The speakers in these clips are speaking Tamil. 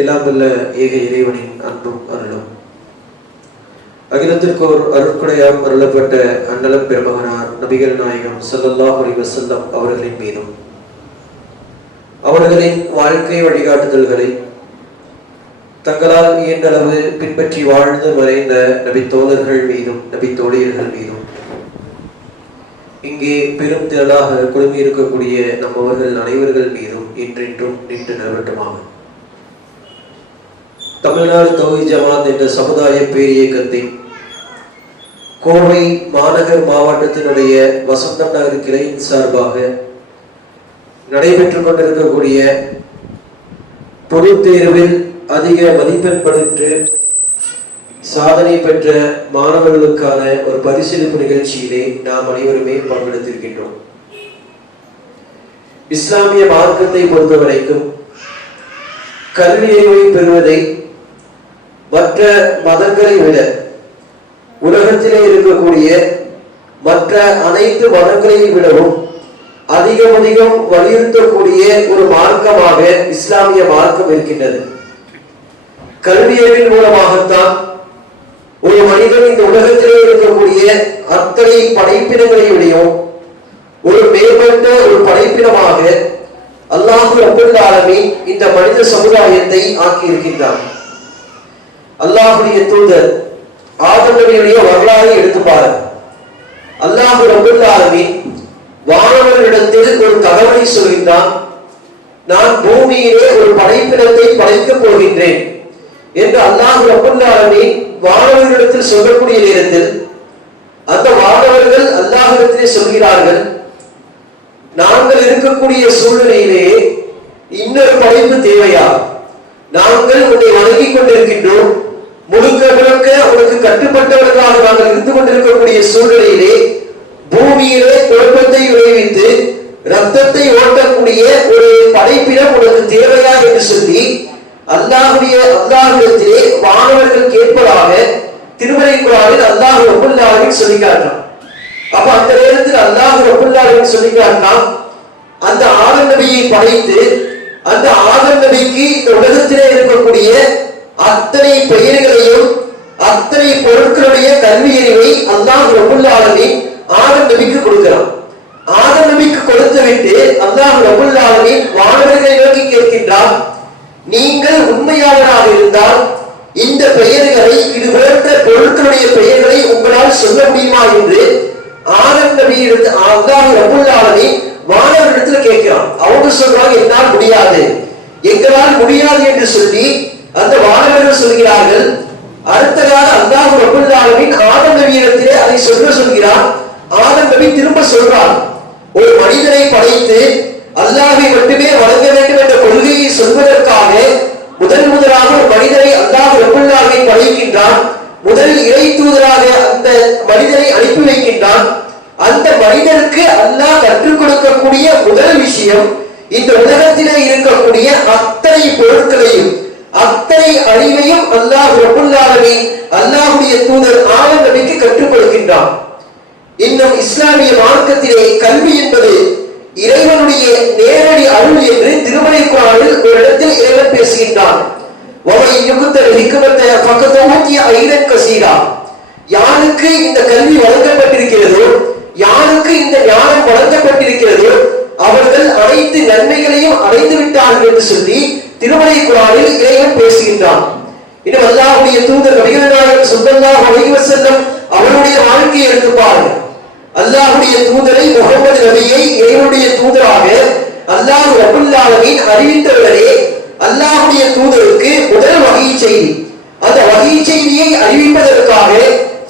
எல்லாம் வல்ல ஏக இறைவனின் அன்பும் அருளும் அகிலத்திற்கோர் அருட்கொடையாம் அருளப்பட்ட அண்ணலம் பெருமகனார் நபிகள் நாயகம் ஸல்லல்லாஹு அலைஹி வஸல்லம் அவர்களின் மீதும் அவர்களின் வாழ்க்கை வழிகாட்டுதல்களை தங்களால் இயன்றளவு பின்பற்றி வாழ்ந்து மறைந்த நபி தோழர்கள் மீதும் நபி தோழியர்கள் மீதும் இங்கே பெரும் திரளாக குழுமி இருக்கக்கூடிய நம்மவர்கள் அனைவர்கள் மீதும் இன்றென்றும் நின்று நிலவட்டுமாக. தமிழ்நாடு தௌஹீத் ஜமாத் என்ற சமுதாய பேரியக்கத்தின் கோவை மாநகர் மாவட்டத்தினுடைய வசந்தம் நகர் கிளையின் சார்பாக நடைபெற்றுக் கொண்டிருக்கக்கூடிய பொதுத் தேர்வில் அதிக மதிப்பெண் பெற்று சாதனை பெற்ற மாணவர்களுக்கான ஒரு பரிசீலிப்பு நிகழ்ச்சியிலே நாம் அனைவருமே பங்கெடுத்திருக்கின்றோம். இஸ்லாமிய மார்க்கத்தை பொறுத்தவரைக்கும் கல்வியை பெறுவதை மற்ற மதங்களை விட உலகத்திலே இருக்கக்கூடிய மற்ற அனைத்து மதங்களை விடவும் அதிகம் வலியுறுத்தக்கூடிய ஒரு மார்க்கமாக இஸ்லாமிய மார்க்கம் இருக்கின்றது. கல்வியறிவின் மூலமாகத்தான் ஒரு மனிதன் இந்த உலகத்திலே இருக்கக்கூடிய அத்தனை படைப்பினங்களை விடையும் ஒரு மேம்பட்ட ஒரு படைப்பினமாக அல்லாஹ் ரப்பல் ஆலமீன் இந்த மனித சமுதாயத்தை ஆக்கி இருக்கின்றார். அல்லாஹ்வுடைய தூதர் ஆதம் நபியுடைய வரலாறை எடுத்து பாருங்க. அல்லாஹ் ரப்பல் ஆலமீன் வானவர்களிடத்தில் ஒரு தகவலை சொல்கின்றான். நான் பூமியிலே ஒரு படைப்பினத்தை படைக்கப் போகின்றேன் என்று அல்லாஹ் ரப்பல் ஆலமீன் வானவர்களிடத்தில் சொல்லக்கூடிய நேரத்தில் அந்த வானவர்கள் அல்லாஹ்விடத்திலே சொல்கிறார்கள், நாங்கள் இருக்கக்கூடிய சூழ்நிலையிலே இன்னொரு படைப்பு தேவையா? நாங்கள் உன்னை வணங்கிக் கொண்டிருக்கின்றோம், முழுக்க உனக்கு கட்டுப்பட்டவர்களாக நாங்கள் இருந்து கொண்டிருக்கக்கூடிய சூழ்நிலையிலே பூமியிலே குழப்பத்தை விளைவித்து ரத்தத்தை ஓட்டக்கூடிய ஒரு படைப்பினம் உனக்கு தேவையா என்று சொல்லி அல்லாஹ்விடத்திலே வானவர்கள் கேட்பதாக திருமறை குர்ஆனில் அல்லாஹ் ரப்பல் ஆலமீன் சொல்லி காட்டுறான். அப்ப அந்த நேரத்தில் அல்லாஹ் ரப்பல் ஆலமீன் சொல்லி காட்டுறான், அந்த ஆதம் நபியை படைத்து அந்த ஆதம் நபிக்கு இந்த உலகத்திலே இருக்கக்கூடிய அத்தனை பெயர்களையும் அத்தனை பொருட்களுடைய கல்வியறிவை அல்லாஹ் ரப்பல் ஆலமீன் ஆதம் நபிக்கு கொடுக்கிறான். ஆதம் நபிக்கு கொடுத்து விட்டு அல்லாஹ் ரப்பல் ஆலமீன் வானவர்களை நோக்கி கேட்கின்றான், நீங்கள் உண்மையாளராக இருந்தால் இந்த பெயர்களை இது போன்ற பொருட்களுடைய பெயர்களை உங்களால் சொல்ல முடியுமா என்று ஆதம் நபியிடத்து அல்லாஹ் ரப்பல் ஆலமீன் வானவர்களிடத்தில் கேட்கிறான். அவங்க சொல்றாங்க, என்னால் முடியாது, எங்களால் முடியாது என்று சொல்லி அந்த வானவர்கள் சொல்கிறார்கள். அடுத்ததாக அல்லாஹ் ரப்பல் ஆலமீன் ஆதம் நபியிடத்திலே அதை சொல்கிறான். ஆதம் நபி திரும்ப சொல்றான், ஒரு மனிதனை படைத்து அல்லாஹ்வை மட்டுமே வணங்க வேண்டும் என்ற கொள்கையை சொல்வதற்காக முதலாக ஒரு மனிதரை அல்லாஹ் ரப்பல் ஆலமீன் படைக்கின்றான். முதல் இறை தூதராக அந்த மனிதனை அனுப்பி வைக்கின்றான். அந்த மனிதனுக்கு அல்லாஹ் கற்றுக் கொடுக்கக்கூடிய முதல் விஷயம் இந்த உலகத்திலே இருக்கக்கூடிய அத்தனை பொருட்களையும் அத்தனை அறிவையும் அல்லாஹ் ரப்பல் ஆலமீன் அல்லாஹ்வுடைய தூதர் ஆதம் நபிக்கு கற்றுக் கொடுக்கின்றான். இன்னும் இஸ்லாமிய மார்க்கத்திலே கல்வி என்பது இறைவனுடைய நேரடி அருள் என்று திருமறை குர்ஆனில் ஒரு இடத்தில் இறைவன் பேசுகின்றான். யாருக்கு இந்த கல்வி வழங்கப்பட்டிருக்கிறதோ, யாருக்கு இந்த ஞானம் வழங்கப்பட்டிருக்கிறதோ அவர்கள் அனைத்து நன்மைகளையும் அடைந்து விட்டார்கள் என்று சொல்லி திருமறை குர்ஆனில் இறைவன் பேசுகின்றான். இன்னும் அல்லாஹ்வுடைய தூதர் நபிகள் நாயகம் ஸல்லல்லாஹு அலைஹி வஸல்லம் அவருடைய வாழ்க்கையை எடுத்து பாருங்கள். அல்லாஹ்வுடைய தூதரை முஹம்மது நபியை இறைவனுடைய தூதராக அல்லாஹ் ரப்பல் ஆலமீன் அறிவித்தவரே அல்லாஹ்வுடைய தூதருக்கு முதல் வஹீ செய்தி. அந்த வஹீ செய்தியை அறிவிப்பதற்காக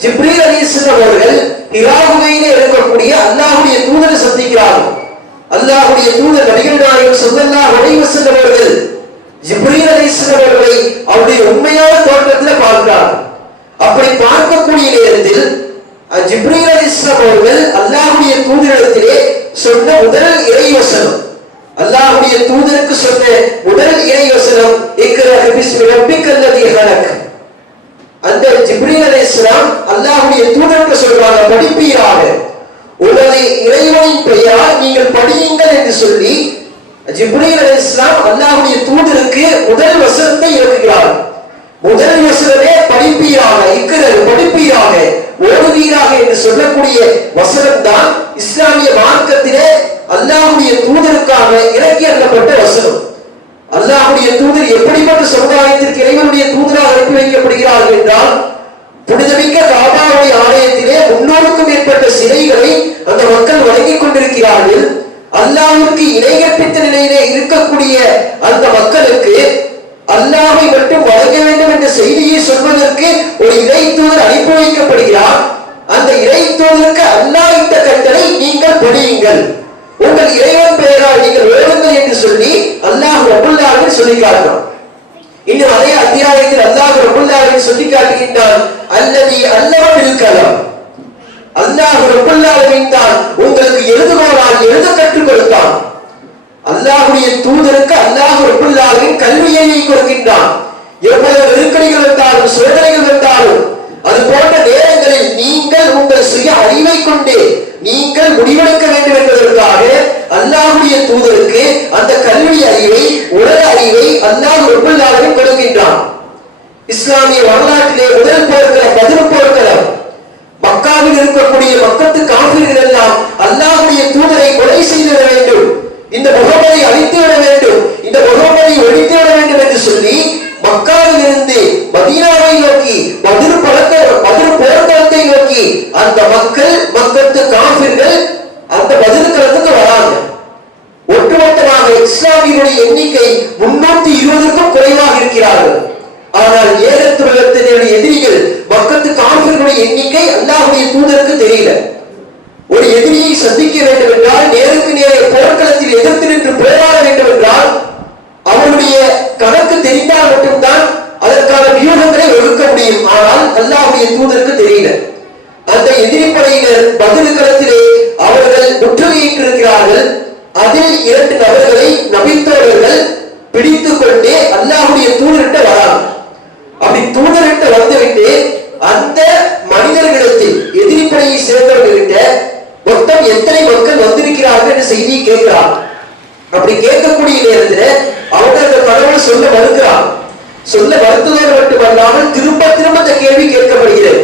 ஜிப்ரீல் அலைஹிஸ்ஸலாம் அவர்கள் ஹிரா குகையிலே இருக்கக்கூடிய அல்லாஹ்வுடைய தூதரை சந்திக்கிறார்கள். அல்லாஹ்வுடைய தூதர் நபிகள் நாயகம் ஸல்லல்லாஹு அலைஹி வஸல்லம் அவர்கள் ஜிப்ரீல் அலைஹிஸ்ஸலாம் அவர்களை அவருடைய உண்மையான தோற்றத்தில் பார்க்கிறார்கள். அப்படி பார்க்கக்கூடிய நேரத்தில் ஜிப்ரீல் அலைஹிஸ்ஸலாம் அவர்கள் அல்லாஹ்வுடைய தூதரிடத்திலே சொன்ன முதல் இறைவசனம், அல்லாஹ்வுடைய தூதருக்கு சொன்ன முதல் இறைவசனம் இக்ரா பிஸ்மி ரப்பிக்கல்லதீ ஹலக். அந்த ஜிப்ரீல் அலைஹிஸ்ஸலாம் அல்லாஹ்வுடைய தூதருக்கு சொல்றாங்க, படிப்பீராக, உனது இறைவனின் பெயரால் நீங்கள் படியுங்கள் என்று சொல்லி ஜிப்ரீல் அலைஹிஸ்ஸலாம் அல்லாஹ்வுடைய தூதருக்கு முதல் வசனத்தை சொல்லக்கூடிய வசனம் தான் இஸ்லாமிய மார்க்கத்திலே அல்லாஹ்வுடைய தூதருக்காக இறக்கி அனுப்பப்பட்ட வசனம். அல்லாஹ்வுடைய தூதர் எப்படிப்பட்ட சமுதாயத்திற்கு இறைவனுடைய தூதராக அனுப்பி வைக்கப்படுகிறார்கள் என்றால், புனிதமிக்க காபாவுடைய ஆலயத்திலே 300க்கும் மேற்பட்ட சிலைகளை அந்த மக்கள் வணங்கிக் கொண்டிருக்கிறார்கள். அல்லாஹ்விற்கு இணை கற்பித்த நிலையிலே இருக்கக்கூடிய அந்த மக்களுக்கு அல்லாஹ்வை மட்டும் வணங்க வேண்டும் என்ற செய்தியை சொல்வதற்கு ஒரு இறை தூதர் அனுப்பி வைக்கப்படுகிறார். அந்த இறை தூதருக்கு அல்லாஹ் இட்ட கட்டளை, நீங்கள் படியுங்கள், உங்கள் இறைவன் பெயரால் நீங்கள் ஓடுங்கள் என்று சொல்லி அல்லாஹ் ரப்பல் ஆலமீன் சொல்லி காட்டுகிறார். இன்னும் அதே அத்தியாயத்தில் அல்லாஹ் ரப்பல் ஆலமீன் சொல்லி காட்டுகின்றான், அல்லதி அல்லம பில் கலாம், அல்லாஹ் ரப்பல் ஆலமீன் தான் உங்களுக்கு எழுதுகோலால் எழுத கற்றுக் கொடுத்தான். அல்லாஹ்வுடைய தூதருக்கு அல்லாஹ் ரப்பல் ஆலமீன் கல்வியை கொடுக்கின்றான். எவ்வளவு நெருக்கடிகள் வந்தாலும் சோதனைகள் வந்தாலும் அது போன்ற நேரங்களில் நீங்கள் உங்கள் சுய அறிவை கொண்டு நீங்கள் முடிவெடுக்க வேண்டும் என்பதற்காக அல்லாஹ்வுடைய தூதருக்கு அந்த கல்வி அறிவை, உலக அறிவை அல்லாஹ் ரப்பல் ஆலமீன் கொடுக்கின்றான். இஸ்லாமிய வரலாற்றிலே முதல் போர்க்களம் பத்ர் போர்க்களம். மக்காவில் இருக்கக்கூடிய மக்கத்து காஃபிர்கள் எல்லாம் அல்லாஹ்வுடைய தூதரை கொலை செய்து விட வேண்டும், இந்த முகமதை அழித்து விட வேண்டும், இந்த முகமதை ஒழித்து விட வேண்டும் என்று சொல்லி மக்காவில் இருந்து மதீனாவை நோக்கி பத்ர் போர்க்களத்தை நோக்கி அந்த மக்கத்து காஃபிர்கள் அந்த பத்ர் களத்துக்கு வராங்க. ஒட்டுமொத்தமாக இஸ்லாமியருடைய எண்ணிக்கை 320க்கும் குறைவாக இருக்கிறார்கள். ஆனால் ஏகத்துலகத்தினுடைய எதிரிகள் மக்கத்து காஃபிர்களுடைய எண்ணிக்கை அல்லாஹ்வுடைய தூதருக்கு தெரியல. ஒரு எதிரியை சந்திக்க வேண்டும் என்றால், நேருக்கு நேரே போர்க்களத்தில் எதிர்த்து நின்று போராட வேண்டும் என்றால் அவருடைய கணக்கு தெரிந்தால் மட்டும்தான் அதற்கான வியூகங்களை வகுக்க முடியும். ஆனால் அல்லாஹ்வுடைய தூதருக்கு தெரியல. அந்த எதிரி படையினர் பத்ர் களத்திலே அவர்கள் முற்றுகையிட்டிருக்கிறார்கள். அதில் 2 நபர்களை நபித்தோழர்கள் பிடித்துக் கொண்டு அல்லாஹ்வுடைய தூதர்கிட்ட வராங்க. அப்படி தூதர்கிட்ட வந்துவிட்டு அந்த மனிதர்களிடத்தில், எதிரி படையை சேர்ந்தவர்களிட்ட மொத்தம் எத்தனை மக்கள் வந்திருக்கிறார்கள் என்ற செய்தியை கேட்கிறார். அப்படி கேட்கக்கூடிய நேரத்தில் அவங்க அந்த கடவுள் சொல்ல மறுக்கிறார். சொல்ல மறுத்ததோடு மட்டுமல்லாமல் திரும்ப திரும்ப அந்த கேள்வி கேட்கப்படுகிறது.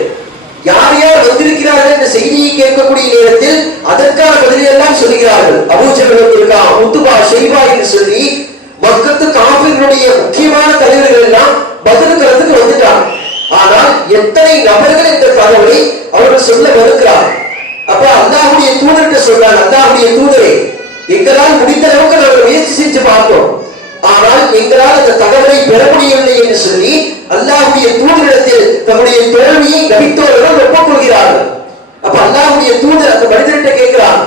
யார் யார் வந்திருக்கிறார்கள் என்ற செய்தியை கேட்கக்கூடிய நேரத்தில் அதற்கான பதிலெல்லாம் சொல்லுகிறார்கள். அபூஜஹல் வந்திருக்கான், உத்பா, ஷைபா என்று சொல்லி மக்கத்து காஃபிர்களுடைய முக்கியமான தலைவர்கள் எல்லாம் பத்ர் களத்துக்கு வந்துட்டாங்க. ஆனால் எத்தனை நபர்கள் என்ற தகவலை அவர்கள் சொல்ல மறுக்கிறார். அப்ப அல்லாஹ்வுடைய தூதர்கிட்ட சொல்றாங்க, அல்லாஹ்வுடைய தூதரே, எங்களால் முடிந்த அளவுக்கு நாங்கள் முயற்சி செஞ்சு பார்த்தோம், ஆனால் எங்களால் அந்த தகவலை பெற முடியவில்லை என்று சொல்லி அல்லாஹ்வுடைய தூதரிடத்தில் தன்னுடைய தோல்வியை நபித்தோழர்கள் ஒப்புக்கொள்கிறார்கள். அப்ப அல்லாஹ்வுடைய தூதர் அந்த மனிதர்கிட்ட கேட்கிறார்.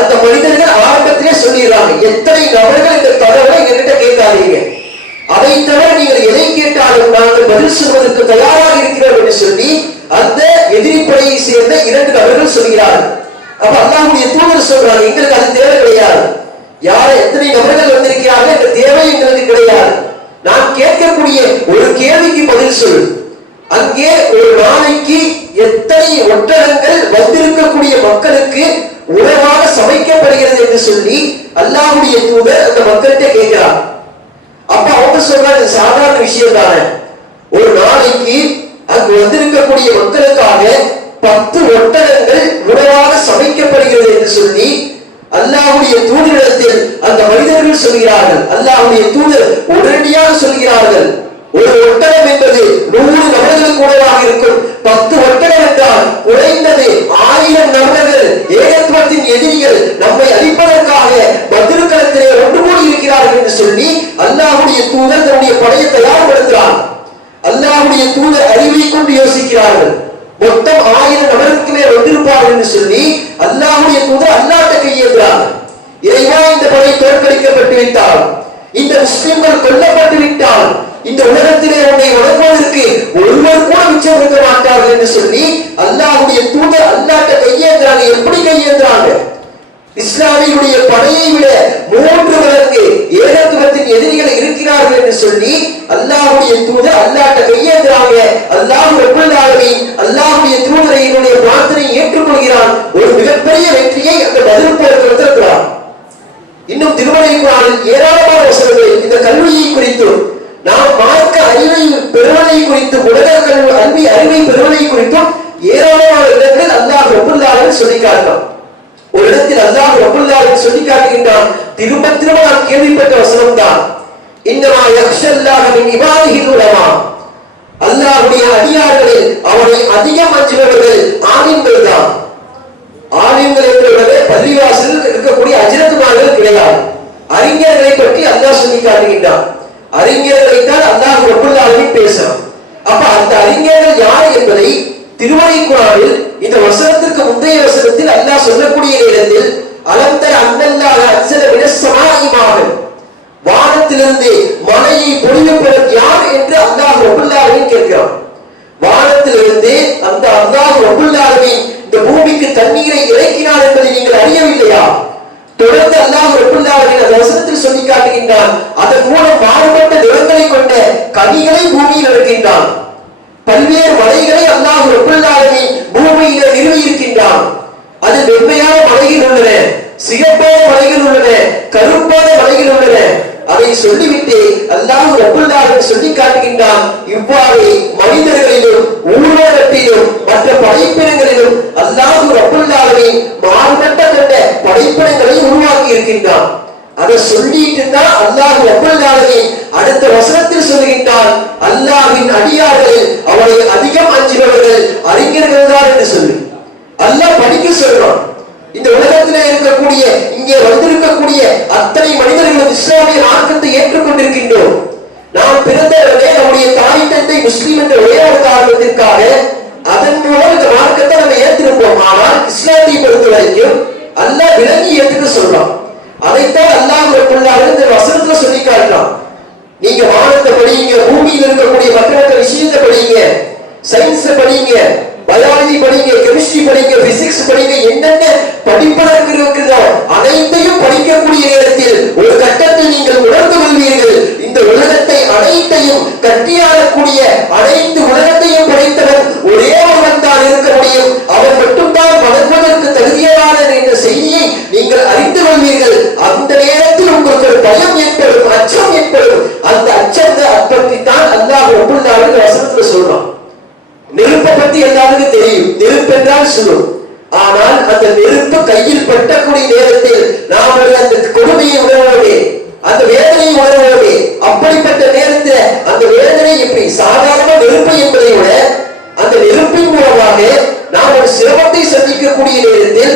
அந்த மனிதர்கள் ஆரம்பத்திலே சொல்லிடுறாங்க, எத்தனை நபர்கள் இந்த தகவலை என்கிட்ட கேட்காதீங்க, அதை தவிர நீங்கள் எதை கேட்டாலும் நாங்கள் பதில் சொல்வதற்கு தயாராக இருக்கிறோம் என்று சொல்லி அந்த எதிரி படையை சேர்ந்த 2 நபர்கள் சொல்கிறார்கள். அப்ப அல்லாஹ்வுடைய தூதர் சொல்றாங்க, எங்களுக்கு அது தேவை கிடையாது, யார் எத்தனை நபர்கள் வந்திருக்கிறார்கள் என்ற தேவை எங்களுக்கு கிடையாது, நான் கேட்கக்கூடிய ஒரு கேள்விக்கு பதில் சொல். அங்கே ஒரு நாளைக்கு எத்தனை ஒட்டகங்கள் வந்திருக்கக்கூடிய மக்களுக்கு உணவாக சமைக்கப்படுகிறது என்று சொல்லி அல்லாஹ்வுடைய தூதர் அந்த மக்கள்கிட்ட கேட்கிறார். அப்ப அவங்க சொல்றாங்க, சாதாரண விஷயம் தானே, ஒரு நாளைக்கு அங்கு வந்திருக்கக்கூடிய மக்களுக்காக 10 ஒட்டகங்கள் உணவாக சமைக்கப்படுகிறது என்று சொல்லி அல்லாஹ்வுடைய தூதரிடத்தில் அந்த மனிதர்கள் சொல்கிறார்கள். அல்லாஹ்வுடைய தூதர் உடனடியாக சொல்கிறார்கள், ஒரு ஒட்டகம் என்பது 100 நபர்களுக்கு உணவாக இருக்கும். 10 ஒட்டகம் என்றால் குறைந்தது 1000 நபர்கள் ஏகத்துவத்தின் எதிரிகள் நம்மை அழிப்பதற்காக பத்ர் களத்திலே ஒன்று கூடி இருக்கிறார்கள் என்று சொல்லி அல்லாஹ்வுடைய தூதர் தன்னுடைய படையை தயார்படுத்துகிறார். அல்லாஹ்வுடைய தூதர் அறிவை கொண்டு யோசிக்கிறார்கள். மொத்தம் 1000 நபருக்கு மேல் வந்திருப்பார்கள் என்று சொல்லி அல்லாஹ்வுடைய தூதர் அல்லாஹ்ட்ட கையேந்திரார். இறைவா, இந்த படை தோற்கடிக்கப்பட்டு விட்டால், இந்த முஸ்லிம்கள் கொல்லப்பட்டு விட்டால், இந்த உலகத்திலே உன்னை வணங்குவதற்கு ஒருவர் கூட மிச்சம் இருக்க மாட்டார்கள் என்று சொல்லி அல்லாஹ்வுடைய தூதர் அல்லாஹ்ட்ட கையேந்திராங்க. எப்படி கையேந்திராங்க? இஸ்லாமியுடைய படையை விட 3 மடங்கு ஏகத்துவத்தின் எதிரிகள் இருக்கிறார்கள் என்று சொல்லி அல்லாஹ்வுடைய தூதர் அல்லாஹ்ட்ட கையேந்திராங்க. அல்லாஹ் ரப்பல் ஆலமீன் அல்லாஹ்வுடைய தூதரினுடைய பிரார்த்தனையை ஏற்றுக்கொள்கிறான். ஒரு மிகப்பெரிய வெற்றியை அந்த பத்ர் போர்க்களத்தில் இருக்கிறார். இன்னும் திருமறை குர்ஆனில் ஏராளமான வசனங்கள் இந்த கல்வியை குறித்து, நாம் மார்க்க அறிவை பெறுவதை குறித்து, உலக கல்வி அறிவை பெறுவதை குறித்தும் ஏராளமான இடங்களில் அல்லாஹ் ரப்பல் ஆலமீன் சொல்லி காட்டுறான். ஒரு இடத்தில் அல்லாஹ் ரப்பல் ஆலமீன் சொல்லி காட்டுகின்றான். திரும்ப திரும்ப நாம் கேள்விப்பட்ட வசனம் தான், இன்னமா யக்ஷல்லாஹ மின் இபாதிஹில் உலமா. அல்லாஹ்வுடைய அடியார்களில் அவனை அதிகம் அஞ்சுபவர்கள் ஆலிம்கள் தான். ஆலிம்கள் என்பவர்களே பள்ளிவாசலில் இருக்கக்கூடிய அஜ்ரத்துமார்கள் கிடையாது. அறிஞர்களை பற்றி அல்லாஹ் சொல்லி காட்டுகின்றான். அறிஞர்களை தான் அல்லாஹ் ரப்பல் ஆலமீன் பேசுறான். அப்ப அந்த அறிஞர்கள் யார் என்பதை திருமறை குர்ஆனில் இந்த வசனத்திற்கு முந்தைய வசனத்தில் அல்லாஹ் சொல்லக்கூடிய நேரத்தில் அலம் தர அன்னல்லாஹ அன்ஸல மினஸ் ஸமாஇ மாஅன், வானத்திலிருந்து மழையை பொழியப்பெறும் யார் என்று அல்லாஹ் ரப்பல் ஆலமீன் கேட்கிறான். வானத்திலிருந்து அந்த அல்லாஹ் ரப்பல் ஆலமீன் இந்த பூமிக்கு தண்ணீரை இறக்கினார் என்பதை நீங்கள் அறியவில்லையா? தொடர்ந்து அல்லாஹ் ரப்பல் ஆலமீன் அந்த வசனத்தில் சொல்லி காட்டுகின்றான். அதன் மூலம் மாறுபட்ட நிறங்களை கொண்ட கனிகளை பூமியில் இறக்கின்றான். பல்வேறு மலைகளை அல்லாஹ் ரப்பல் ஆலமீன் பூமியில நிறுவி இருக்கின்றான். அது வெண்மையான மலைகள் உள்ளன, சிகப்பான மலைகள் உள்ளன, கருப்பான மலைகள் உள்ளன. அதை சொல்லிவிட்டு அல்லாஹ் ரப்பல் ஆலமீன் சொல்லி காட்டுகின்றான். இவ்வாறு மனிதர்களிலும் ஊழலிலும் மற்ற படைப்பினங்களிலும் அல்லாஹ் ரப்பல் ஆலமீன் மாறுபட்ட கண்ட படைப்பினங்களை உருவாக்கி இருக்கின்றான். அதை சொல்லிட்டு தான் அல்லாஹ் ரப்பல் ஆலமீன் அடுத்த வசனத்தில் சொல்லுகின்றான், அல்லாஹ்வின் அடியார்கள் அவரை அதிகம் அஞ்சுபவர்கள் அறிஞர்கள் தான் என்று சொல்லி அல்லாஹ் படிக்க சொல்றான். இந்த உலகத்திலே இருக்கக்கூடிய இங்கே வந்திருக்கக்கூடிய அத்தனை மனிதர்களும் இஸ்லாமிய மார்க்கத்தை ஏற்றுக்கொண்டிருக்கின்றோம். நாம் பிறந்தவர்களே நம்முடைய தாய் தந்தை முஸ்லீம் என்ற ஒரே ஒரு காரணத்திற்காக அதன் மூலம் இந்த மார்க்கத்தை நம்ம ஏற்றிருப்போம். ஆனால் இஸ்லாத்தை பொறுத்த வரைக்கும் அல்லாஹ் விளங்கி ஏற்றுக்க சொல்றான். அதைத்தான் அல்லாஹ் ரப்பல் ஆலமீன் இந்த வசனத்துல சொல்லி காட்டுறான். நீங்க வானத்தை படிங்க, பூமியில் இருக்கக்கூடிய மற்ற விஷயத்தை படிங்க, சயின்ஸ் படிங்க, பயாலஜி படிங்க, கெமிஸ்ட்ரி படிங்க, பிசிக்ஸ் படிங்க, என்னென்ன படிப்பதற்கு இருக்கிறதோ அனைத்தையும் படிக்கக்கூடிய நேரத்தில் ஒரு கட்டத்தில் நீங்கள் உணர்ந்து கொள்வீர்கள், இந்த உலகத்தை அனைத்தையும் கட்டியாளக்கூடிய அனைத்து உலகத்தையும் படைத்தவன் ஒரே ஒருவன் தான் இருக்க முடியும், அவன் மட்டும்தான் வளர்வதற்கு தகுதியானவன் என்ற செய்தியை நீங்கள் அறிந்து கொள்வீர்கள். அந்த நேரத்தில் உங்களுக்கு ஒரு பயம் ஏற்படும், அச்சம் ஏற்படும். அந்த அச்சத்தை பற்றி தான் அல்லாஹ் ரப்பல் ஆலமீன் வசனத்துல சொல்றான். நெருப்பை பத்தி எல்லாருக்கும் தெரியும், நெருப்பு என்றால் சுடும். ஆனால் அந்த நெருப்பு கையில் பட்டக்கூடிய நேரத்தில் நாம் அந்த கொடுமையை உணர்வோமே, அந்த வேதனையை உணர்வோமே. அப்படிப்பட்ட நேரத்தில் அந்த வேதனை எப்படி சாதாரண நெருப்பு என்பதை விட அந்த நெருப்பின் மூலமாக நாம் ஒரு சிரமத்தை சந்திக்கக்கூடிய நேரத்தில்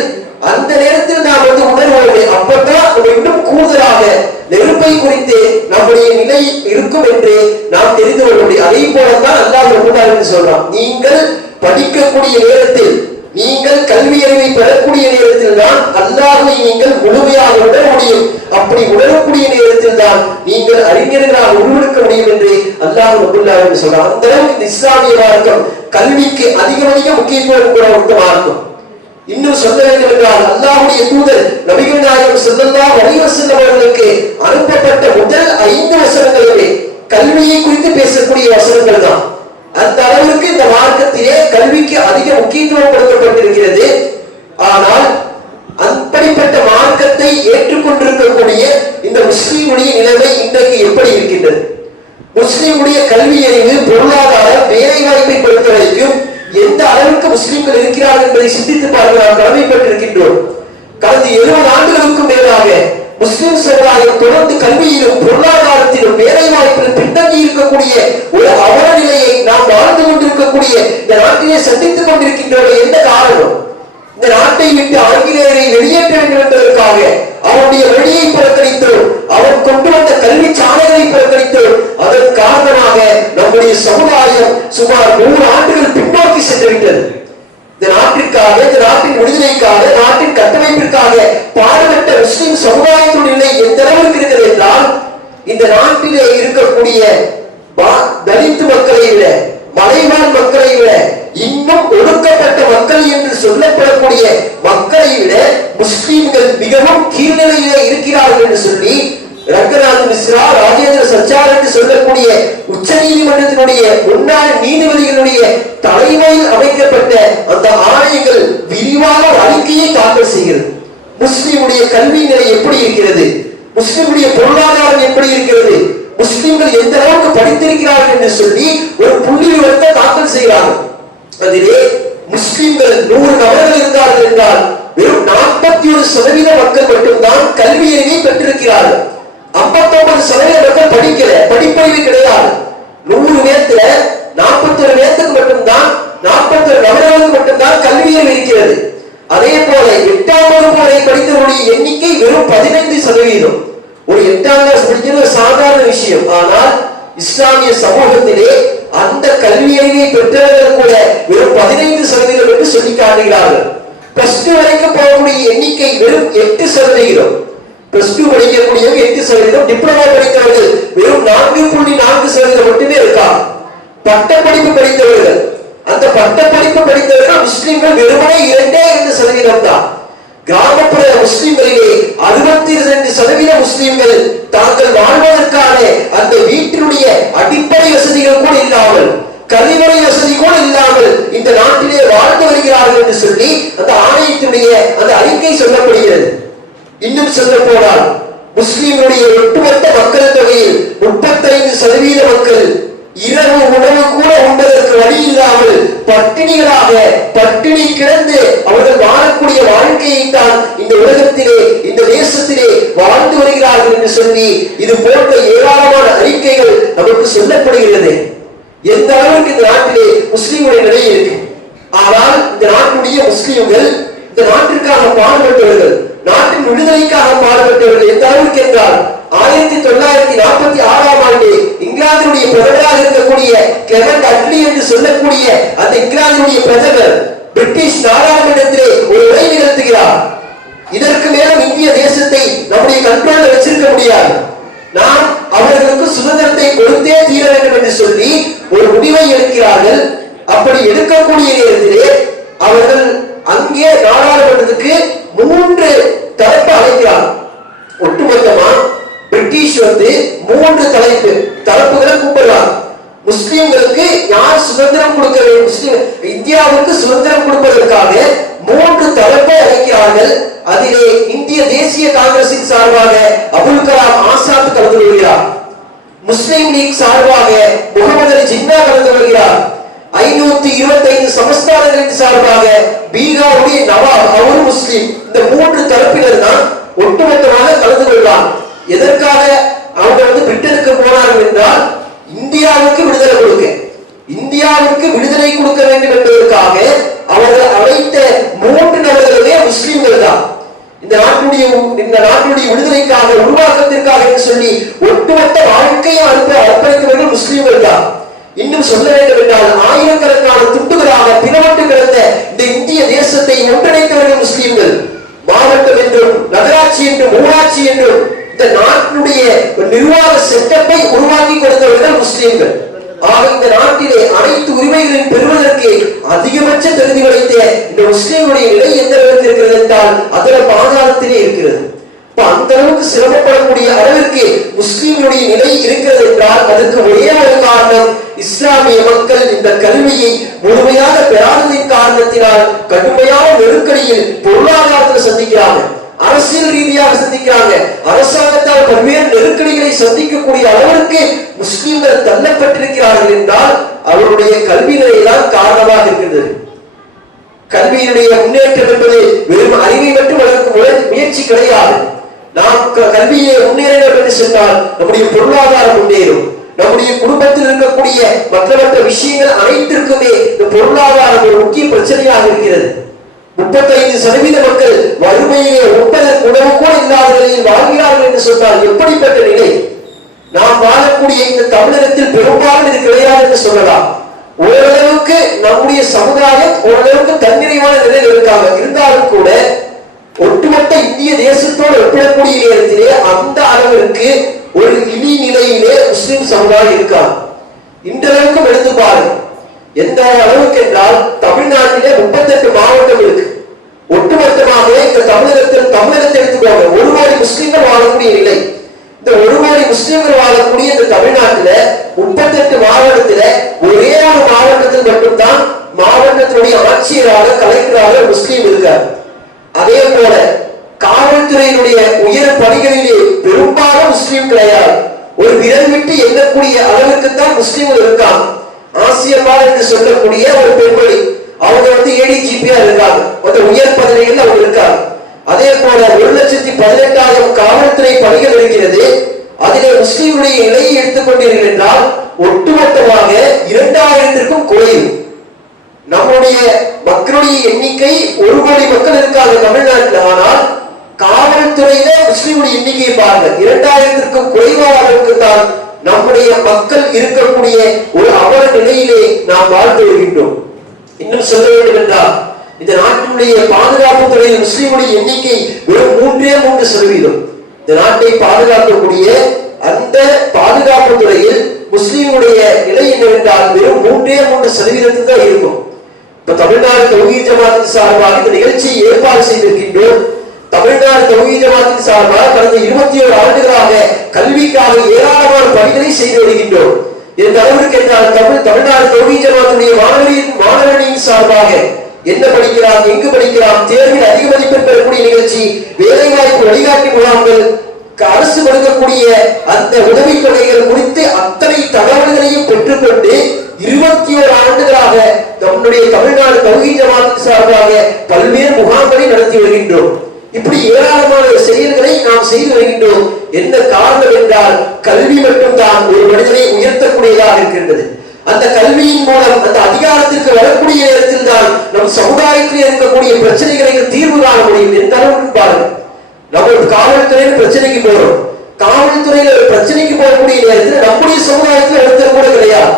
அந்த நேரத்தில் நாம் உணர்வோமே. அப்பதான் நம்ம இன்னும் கூடுதலாக நெருப்பை குறித்து நம்முடைய நிலை இருக்கும் என்று நாம் தெரிந்து கொள்ள முடியும். அதே போலதான் அல்லாஹ் ரப்பல் ஆலமீன் சொல்றான், நீங்கள் படிக்கக்கூடிய நேரத்தில், நீங்கள் கல்வி அறிவை பெறக்கூடிய நேரத்தில் தான் அல்லாஹ்வை நீங்கள் முழுமையாக உணர முடியும். அப்படி உணரக்கூடிய நேரத்தில் தான் நீங்கள் அறிஞர்களாக உருவெடுக்க முடியும் என்று அல்லாஹ் ரப்பல் ஆலமீன் சொல்றான். அந்த அளவுக்கு இந்த இஸ்லாமிய மார்க்கம் கல்விக்கு அதிக முக்கியத்துவம் கொடுத்த மார்க்கம். இன்னும் சொல்ல வேண்டும் என்றால் அல்லாஹ்வுடைய தூதர் நபிகள் நாயகம் ஸல்லல்லாஹு அலைஹி வஸல்லம் அவர்களுக்கு அனுப்பப்பட்ட முதல் 5 வசனங்களுமே கல்வியை குறித்து பேசக்கூடிய வசனங்கள் தான். அந்த அளவிற்கு இந்த மார்க்கத்திலே கல்விக்கு அதிக முக்கியத்துவம் கொடுக்கப்பட்டிருக்கிறது. ஆனால் அப்படிப்பட்ட மார்க்கத்தை ஏற்றுக்கொண்டிருக்கக்கூடிய இந்த முஸ்லிமுடைய நிலைமை இன்றைக்கு எப்படி இருக்கின்றது? முஸ்லிமுடைய கல்வி அறிவு, பொருளாதாரம், வேலை வாய்ப்பை பொறுத்த வரைக்கும் எந்த அளவுக்கு முஸ்லிம்கள் இருக்கிறார்கள் என்பதை சிந்தித்து பார்க்க நாம் கடமைப்பட்டிருக்கின்றோம். கடந்த 70 ஆண்டுகளுக்கும் மேலாக முஸ்லிம் சமுதாயம் தொடர்ந்து கல்வியிலும் பொருளாதாரத்திலும் வேலை வாய்ப்பிலும் பின்தங்கி இருக்கக்கூடிய ஒரு அவல நிலையை நாம் வாழ்ந்து கொண்டிருக்கக்கூடிய இந்த நாட்டிலே சந்தித்துக் கொண்டிருக்கின்றோம். எந்த காரணம்? இந்த நாட்டை விட்டு ஆங்கிலேயரை வெளியேற்ற வேண்டும் என்பதற்காக அவனுடைய வழியை புறக்கணித்தோம், அவன் கொண்டு வந்த கல்வி சாலைகளை புறக்கணித்தோம். அதன் காரணமாக நம்முடைய சமுதாயம் சுமார் 100 ஆண்டுகள் பின்னோக்கி சென்றுவிட்டது. இந்த நாட்டிற்காக, இந்த நாட்டின் விடுதலைக்காக, நாட்டின் கட்டமைப்பிற்காக பாடுபட்ட முஸ்லிம் சமுதாயத்தின் நிலை எந்த அளவுக்கு இருக்கிறது என்றால், இந்த நாட்டிலே இருக்கக்கூடிய தலித்து மக்களை விட, மலைவாழ் மக்களை விட, இன்னும் ஒடுக்கப்பட்ட மக்கள் என்று சொல்லப்படக்கூடிய மக்களை விட முஸ்லிம்கள் மிகவும் கீழ்நிலையிலே இருக்கிறார்கள் என்று சொல்லி ரங்கநாத் மிஸ்ரா, ராஜேந்திர சச்சார் என்று சொல்லக்கூடிய உச்ச நீதிமன்றத்தினுடைய முன்னாள் நீதிபதிகளுடைய தலைமையில் அமைக்கப்பட்ட அந்த ஆணையங்கள் விரிவான அறிக்கையை தாக்கல் செய்கிறது. முஸ்லிமுடைய கல்வி நிலை எப்படி இருக்கிறது, முஸ்லிமுடைய பொருளாதாரம் எப்படி இருக்கிறது, முஸ்லிம்கள் எந்த அளவுக்கு படித்திருக்கிறார்கள் என்று சொல்லி ஒரு புள்ளி விவரத்தை தாக்கல் செய்கிறார்கள். அதிலே முஸ்லிம்கள் 100 நபர்கள் இருந்தார்கள் என்றால் வெறும் 41% மக்கள் மட்டும்தான் கல்வி அறிவை பெற்றிருக்கிறார்கள். 59% மக்கள் படிக்கல, படிப்பறிவு கிடையாது. 100 பேர்த்துல 41 பேர்த்துக்கு மட்டும்தான், 41 நபர்களுக்கு மட்டும்தான் கல்வி அறிவு இருக்கிறது. அதே போல 8ஆம் வகுப்பு வரை படித்தவருடைய எண்ணிக்கை வெறும் 15%. ஒரு 8ஆம் கிளாஸ் படிக்கிறது சாதாரண விஷயம். ஆனால் இஸ்லாமிய சமூகத்திலே அந்த கல்வி அறிவை பெற்றவர்கள் கூட வெறும் 15% என்று சொல்லி காட்டுகிறார்கள். +2 வரைக்கும் போகக்கூடிய எண்ணிக்கை வெறும் 8%. +2 படிக்கக்கூடியவங்க 8%, டிப்ளமா படித்தவர்கள் வெறும் 4.4% மட்டுமே இருக்காங்க. பட்டப்படிப்பு படித்தவர்கள், அந்த பட்டப்படிப்பு படித்தவர்கள் முஸ்லிம்கள் வெறுமனே 2% தான். கிராமப்புற முஸ்லிம்களிலே 62% முஸ்லிம்கள் தாங்கள் வாழ்வதற்கான அந்த வீட்டினுடைய அடிப்படை வசதிகள் கூட இல்லாமல், கழிவறை வசதி கூட இல்லாமல் இந்த நாட்டிலே வாழ்ந்து வருகிறார்கள் என்று சொல்லி அந்த ஆணையத்தினுடைய அந்த அறிக்கை சொல்லப்படுகிறது. இன்னும் சொல்ல போனால் முஸ்லிம்களுடைய ஒட்டுமொத்த மக்கள் தொகையில் 35% மக்கள் இரவு உணவு கூட உண்பதற்கு வழி இல்லாமல் பட்டினிகளாக பட்டினி கிடந்து அவர்கள் வாழக்கூடிய வாழ்க்கையை தான் இந்த உலகத்திலே, இந்த தேசத்திலே வாழ்ந்து வருகிறார்கள் என்று சொல்லி இது போன்ற ஏராளமான அறிக்கைகள் நமக்கு சொல்லப்படுகிறது. எந்த அளவுக்கு இந்த நாட்டிலே முஸ்லிம்களுடைய நிலை இருக்கு. ஆனால் இந்த நாட்டுடைய முஸ்லிம்கள் இந்த நாட்டிற்காக பாடுபட்டவர்கள், நாட்டின் விடுதலைக்காக பாடுபட்டவர்கள் எந்த அளவுக்கு என்றால் 1946ஆம் ஆண்டு இங்கிலாந்தினுடைய பிரதமராக இருக்கக்கூடிய கிளெமெண்ட் அட்லி என்று சொல்லக்கூடிய அந்த இங்கிலாந்தினுடைய பிரதமர் பிரிட்டிஷ் நாடாளுமன்றத்திலே ஒரு உரை நிகழ்த்துகிறார். இதற்கு மேலும் இந்திய தேசத்தை நம்முடைய கண்ட்ரோல்ல வச்சிருக்க முடியாது, நாம் அவர்களுக்கு சுதந்திரத்தை கொடுத்தே தீர வேண்டும் என்று சொல்லி ஒரு முடிவை எடுக்கிறார்கள். அப்படி எடுக்கக்கூடிய நேரத்திலே அவர்கள் அங்கே நாடாளுமன்றத்துக்கு 3 தரப்பு அழைக்கிறார். ஒட்டுமொத்தமா பிரிட்டிஷ் 3 தரப்புகளை கூப்பிடுறாங்க. முஸ்லிம்களுக்கு யார் சுதந்திரம் கொடுக்க வேண்டும், முஸ்லிம் இந்தியாவுக்கு சுதந்திரம் கொடுப்பதற்காக 3 தரப்பை அழைக்கிறார்கள். அதிலே இந்திய தேசிய காங்கிரசின் சார்பாக அபுல் கலாம் ஆசாத் கலந்து கொள்கிறார். முஸ்லிம் லீக் சார்பாக முகமது அலி ஜின்னா கலந்து கொள்கிறார். 525 சமஸ்தானங்களின் சார்பாக பீகாருடைய நவாப் அவரும் முஸ்லிம். இந்த 3 தரப்பினர் தான் ஒட்டுமொத்தமாக கலந்து கொள்வார். எதற்காக அவங்க பிரிட்டனுக்கு போனார்கள் என்றால் இந்தியாவுக்கு விடுதலை கொடுக்க, இந்தியாவுக்கு விடுதலை கொடுக்க வேண்டும் என்பதற்காக அவர்கள் அழைத்த 3 நபர்களுமே முஸ்லிம்கள் தான். இந்த நாட்டுடைய விடுதலைக்காக, உருவாக்கத்திற்காக என்று சொல்லி ஒட்டுமொத்த வாழ்க்கையை அர்ப்பணித்தவர்கள் முஸ்லிம்கள் தான். இன்னும் சொல்ல வேண்டும் என்றால் ஆயிரக்கணக்கான துண்டுகளாக பிளவுபட்டு கிடந்த இந்த இந்திய தேசத்தை ஒன்றிணைத்தவர்கள் முஸ்லிம்கள். மாவட்டம் என்றும் நகராட்சி என்றும் ஊராட்சி என்றும் இந்த நாட்டினுடைய நிர்வாக செட்டப்பை உருவாக்கி கொடுத்தவர்கள் முஸ்லிம்கள். ஆக இந்த நாட்டிலே அனைத்து உரிமைகளின் பெறுவதற்கு அதிகபட்ச தகுதி படைத்த இந்த முஸ்லிம்களுடைய நிலை எந்த அளவுக்கு இருக்கிறது என்றால் அதில் பாதாளத்திலே இருக்கிறது. அந்த அளவுக்கு சிரமப்படக்கூடிய அளவிற்கு முஸ்லிம்களுடைய நிலை இருக்கிறது என்றால் அதற்கு ஒரே ஒரு காரணம், இஸ்லாமிய மக்கள் இந்த கல்வியை முழுமையாக பெறாததின் காரணத்தினால் கடுமையான நெருக்கடியில் பொருளாதாரத்தில் சந்திக்கிறாங்க, அரசியல் ரீதியாக சந்திக்கிறாங்க, அரசாங்கத்தால் பல்வேறு நெருக்கடிகளை சந்திக்கக்கூடிய அளவிற்கு முஸ்லிம்கள் தள்ளப்பட்டிருக்கிறார்கள் என்றால் அவருடைய கல்வி நிலைதான் காரணமாக இருக்கிறது. கல்வியினுடைய முன்னேற்றம் என்பது வெறும் அறிவை மட்டும் வளர்க்கும் முயற்சி கிடையாது. நாம் கல்வியை முன்னேற என்று சொன்னால் நம்முடைய பொருளாதாரம் முன்னேறும். நம்முடைய குடும்பத்தில் இருக்கக்கூடிய மற்ற விஷயங்கள் அனைத்திற்குமே இந்த பொருளாதாரம் ஒரு முக்கிய பிரச்சனையாக இருக்கிறது. 35% மக்கள் வறுமையிலே உண்பதற்கு உணவு கூட இல்லாத நிலையில் வாழ்கிறார்கள் என்று சொன்னால் எப்படிப்பட்ட நிலை? நாம் வாழக்கூடிய இந்த தமிழகத்தில் பெரும்பாலும் இது கிடையாது என்று சொல்லலாம். ஓரளவுக்கு நம்முடைய சமுதாயம் ஓரளவுக்கு தன்னிறைவான நிலையில் இருக்காங்க. இருந்தாலும் கூட ஒட்டுமொத்த இந்திய தேசத்தோடு ஒப்பிடக்கூடிய நேரத்திலே அந்த அளவிற்கு ஒரு இனி நிலையிலே முஸ்லிம் சமுதாயம் இருக்காங்க. இன்றளவுக்கும் எடுத்து பாருங்க. எந்த அளவுக்கு என்றால் தமிழ்நாட்டிலே 38 மாவட்டம் இருக்கு. ஒட்டுமொத்தமாக இந்த தமிழகத்தை எடுத்துக்கோங்க, 1 கோடி முஸ்லிம்கள் வாழக்கூடிய நிலை. இந்த 1 கோடி முஸ்லிம்கள் வாழக்கூடிய இந்த தமிழ்நாட்டில 38 மாவட்டத்தில ஒரே ஒரு மாவட்டத்தில் மட்டும்தான் மாவட்டத்தினுடைய ஆட்சியராக கலெக்டராக முஸ்லீம் இருக்கார். அதே போல காவல்துறையினுடைய உயர் பணிகளிலே பெரும்பாலும் முஸ்லீம் கிடையாது. ஒரு விரல் விட்டு எண்ணக்கூடிய அளவிற்கு தான் முஸ்லீம்கள் இருக்காங்க. ஆசியம்மாள் என்று சொல்லக்கூடிய ஒரு பெண்மணி அவங்க ஏடிஜிபியா இருக்காங்க, உயர் பதவிகள் அவங்க இருக்காங்க. அதே போல 1,18,000 காவல்துறை பணிகள் இருக்கிறது. அதிலே முஸ்லிம்களுடைய நிலையை எடுத்துக்கொண்டீர்கள் என்றால் ஒட்டுமொத்தமாக 2000க்கும் குறைவு. நம்முடைய மக்களுடைய எண்ணிக்கை 1 கோடி மக்கள் இருக்காங்க தமிழ்நாட்டில். ஆனால் காவல்துறையில முஸ்லிம்களுடைய எண்ணிக்கை பாருங்க, 2000க்கும் குறைவான அளவுக்கு தான் நம்முடைய மக்கள் இருக்கக்கூடிய ஒரு அவல நிலையிலே நாம் வாழ்ந்து வருகின்றோம். இன்னும் சொல்ல வேண்டும் என்றால் இந்த நாட்டினுடைய பாதுகாப்பு துறையில் முஸ்லிம்களுடைய எண்ணிக்கை வெறும் 3% இந்த நாட்டை பாதுகாக்கக்கூடிய அந்த பாதுகாப்பு துறையில் முஸ்லிம்களுடைய நிலை என்னவென்றால் வெறும் 3% தான் இருக்கும். இப்ப தமிழ்நாடு தௌஹீத் ஜமாத்தின் சார்பாக இந்த நிகழ்ச்சியை ஏற்பாடு செய்திருக்கின்றோம். தமிழ்நாடு தௌஹீத் ஜமாத்தின் சார்பாக கடந்த 21 ஆண்டுகளாக கல்விக்காக ஏராளமான பணிகளை செய்து வருகின்றோம். இந்த அளவிற்கு என்றால் தமிழ்நாடு தௌஹீத் ஜமாத்துடைய மாணவர்களின் சார்பாக என்ன படிக்கிறான், எங்கு படிக்கிறான், தேர்வில் அதிக மதிப்பெண் பெறக்கூடிய நிகழ்ச்சி, வேலைவாய்ப்பு வழிகாட்டி முகாம்கள், அரசு கொடுக்கக்கூடிய அந்த உதவித்தொகைகள் குறித்து அத்தனை தகவல்களையும் பெற்றுக்கொண்டு 21 ஆண்டுகளாக நம்முடைய தமிழ்நாடு தௌஹீத் ஜமாத் சார்பாக பல்வேறு முகாம்களை நடத்தி வருகின்றோம். இப்படி ஏராளமான செயல்களை நாம் செய்து வருகின்றோம். என்ன காரணம் என்றால் கல்வி மட்டும்தான் ஒரு மனிதனை உயர்த்தக்கூடியதாக இருக்கின்றது. அந்த கல்வியின் மூலம் அந்த அதிகாரத்திற்கு வரக்கூடிய நேரத்தில் தான் நம் சமுதாயத்தில் இருக்கக்கூடிய பிரச்சனைகளுக்கு தீர்வு காண முடியும். எந்த அளவுக்கு பாருங்க, நம்ம காவல்துறையில பிரச்சனைக்கு போறோம், காவல்துறையில பிரச்சனைக்கு போகக்கூடிய நேரத்தில் நம்முடைய சமுதாயத்தில் எடுத்தது கூட கிடையாது.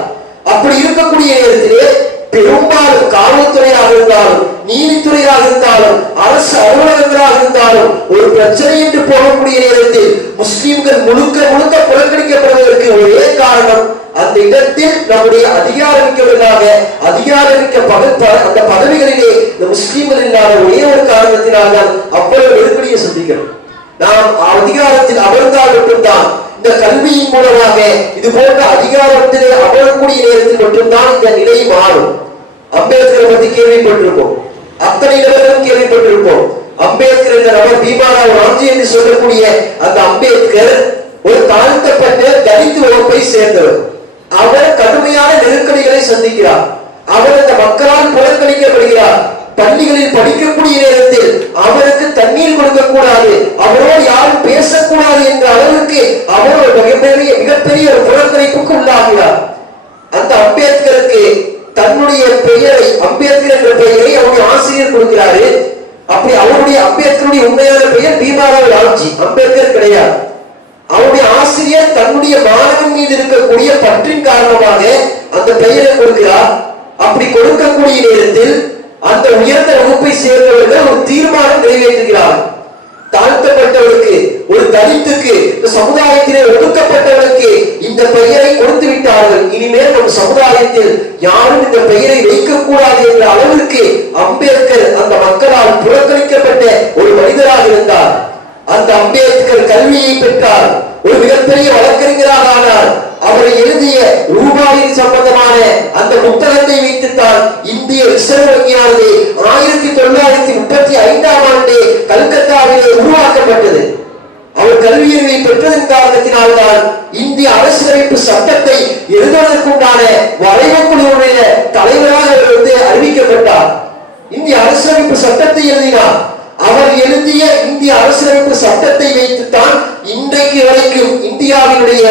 அப்படி இருக்கக்கூடிய நேரத்திலே பெரும்பாலும் காவல்துறையாக இருந்தாலும் நீதித்துறையாக இருந்தாலும் அரசு அலுவலகங்களாக இருந்தாலும் ஒரு பிரச்சனை என்று போகக்கூடிய நேரத்தில் முஸ்லிம்கள் முழுக்க புறக்கணிக்கப்படுவதற்கு ஒரே காரணம் அந்த இடத்தில் நம்முடைய அதிகாரமிக்கவர்களாக அதிகாரமிக்க அந்த பதவிகளிலே இந்த முஸ்லிம்கள் இல்லாத ஒரே ஒரு காரணத்தினால்தான் அவ்வளவு நெருக்கடியை சந்திக்கிறோம். நாம் அதிகாரத்தில் அமர்ந்தால் மட்டும்தான் இந்த கல்வியின் மூலமாக இது போன்ற அதிகாரத்திலே அமரக்கூடிய நேரத்தில் மட்டும்தான் இந்த நிலை மாறும். அம்பேத்கரை பற்றி கேள்விப்பட்டிருப்போம், அத்தனை நபர்களும் கேள்விப்பட்டிருப்போம். அம்பேத்கர் என்ற நபர் பீமாராவ் ராம்ஜி என்று சொல்லக்கூடிய அந்த அம்பேத்கர் ஒரு தாழ்த்தப்பட்ட தலித் வகுப்பை சேர்ந்தவர். அவர் கடுமையான நெருக்கடிகளை சந்திக்கிறார். அவர் அந்த மக்களால் புறக்கணிக்கப்படுகிறார். பள்ளிகளில் படிக்கக்கூடிய நேரத்தில் அவருக்கு தண்ணீர் கொடுக்க கூடாது, அவரோடு யாரும் பேசக்கூடாது என்ற அளவுக்கு அவர் ஒரு மிகப்பெரிய ஒரு புறக்கணிப்புக்கு உள்ளாகிறார். அந்த அம்பேத்கருக்கு தன்னுடைய பெயரை, அம்பேத்கர் என்ற பெயரை அவருடைய ஆசிரியர் கொடுக்கிறாரு. அப்படி அவருடைய அம்பேத்கருடைய உண்மையான பெயர் பீமாராவ் ராம்ஜி, அம்பேத்கர் கிடையாது. அவருடைய ஆசிரியர் தன்னுடைய மாணவன் மீது இருக்கக்கூடிய பற்றின் காரணமாக அந்த பெயரை கொடுக்கிறார். அப்படி கொடுக்கக்கூடிய நேரத்தில் அந்த உயர்ந்த வகுப்பை சேர்ந்தவர்கள் ஒரு தீர்மானம் நிறைவேற்றுகிறார். தாழ்த்தப்பட்டவருக்கு, ஒரு தலித்துக்கு, சமுதாயத்திலே ஒடுக்கப்பட்டவருக்கு இந்த பெயரை கொடுத்து விட்டார்கள். இனிமேல் நம் சமுதாயத்தில் யாரும் இந்த பெயரை வைக்கக்கூடாது என்ற அளவிற்கு அம்பேத்கர் அந்த மக்களால் புறக்கணிக்கப்பட்ட ஒரு மனிதராக இருந்தார். அந்த அம்பேத்கர் கல்வியை பெற்றார், ஒரு மிகப்பெரிய வழக்கறிஞராக ஆனார். அவரை எழுதிய ரூபாயின் சம்பந்தமான அந்த புத்தகத்தை வைத்துத்தான் இந்திய ரிசர்வ் வங்கியானது 1935ஆம் ஆண்டு கல்கத்தாவிலே உருவாக்கப்பட்டது. அவர் கல்வியறிவை பெற்றதன் காரணத்தினால்தான் இந்திய அரசியலமைப்பு சட்டத்தை எழுதுவதற்குண்டான வரைவு குழுவுடைய தலைவராக அறிவிக்கப்பட்டார். இந்திய அரசியலமைப்பு சட்டத்தை எழுதினார். அவர் எழுதிய இந்திய அரசியலமைப்பு சட்டத்தை வைத்துத்தான் இன்றைக்கு வரைக்கும் இந்தியாவினுடைய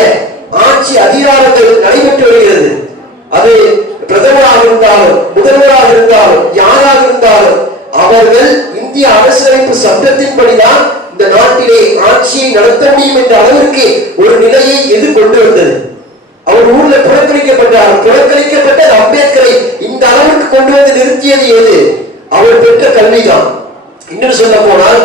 ஆட்சி அதிகாரங்கள் நடைபெற்று வருகிறது. அது பிரதமராக இருந்தாலும் முதல்வராக இருந்தாலும் யாராக இருந்தாலும் அவர்கள் இந்திய அரசியலமைப்பு சட்டத்தின்படிதான் இந்த நாட்டிலே ஆட்சியை நடத்த முடியும் என்ற அளவிற்கு ஒரு நிலையை எது கொண்டு வந்தது. அவர் ஊர்ல புறக்கணிக்கப்பட்டார். புறக்கணிக்கப்பட்ட அம்பேத்கரை இந்த அளவுக்கு கொண்டு வந்து நிறுத்தியது எது? அவர் பெற்ற கல்விதான். இன்னும் சொல்ல போனால்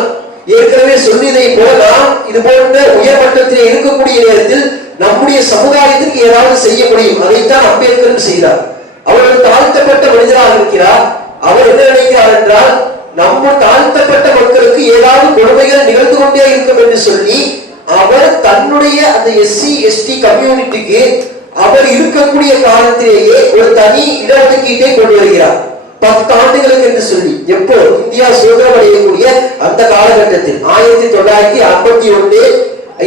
ஏற்கனவே சொல்லியதை போல நாம் இது போன்ற உயர்மட்டத்தில் இருக்கக்கூடிய நேரத்தில் நம்முடைய சமுதாயத்திற்கு ஏதாவது செய்ய முடியும். அதைத்தான் அம்பேத்கர் செய்தார். அவர் தாழ்த்தப்பட்ட மனிதராக இருக்கிறார். அவர் என்ன நினைக்கிறார் என்றால் நம்ம தாழ்த்தப்பட்ட மக்களுக்கு ஏதாவது கொடுமைகள் நிகழ்ந்து கொண்டே இருக்கும் என்று சொல்லி அவர் தன்னுடைய அந்த எஸ்சி எஸ்டி கம்யூனிட்டிக்கு அவர் இருக்கக்கூடிய காலத்திலேயே ஒரு தனி இடஒதுக்கீட்டை கொண்டு வருகிறார். 10 ஆண்டுகளுக்கு என்று சொல்லி, எப்போ இந்தியா சுதந்திரம் அடையக்கூடிய அந்த காலகட்டத்தில் 1951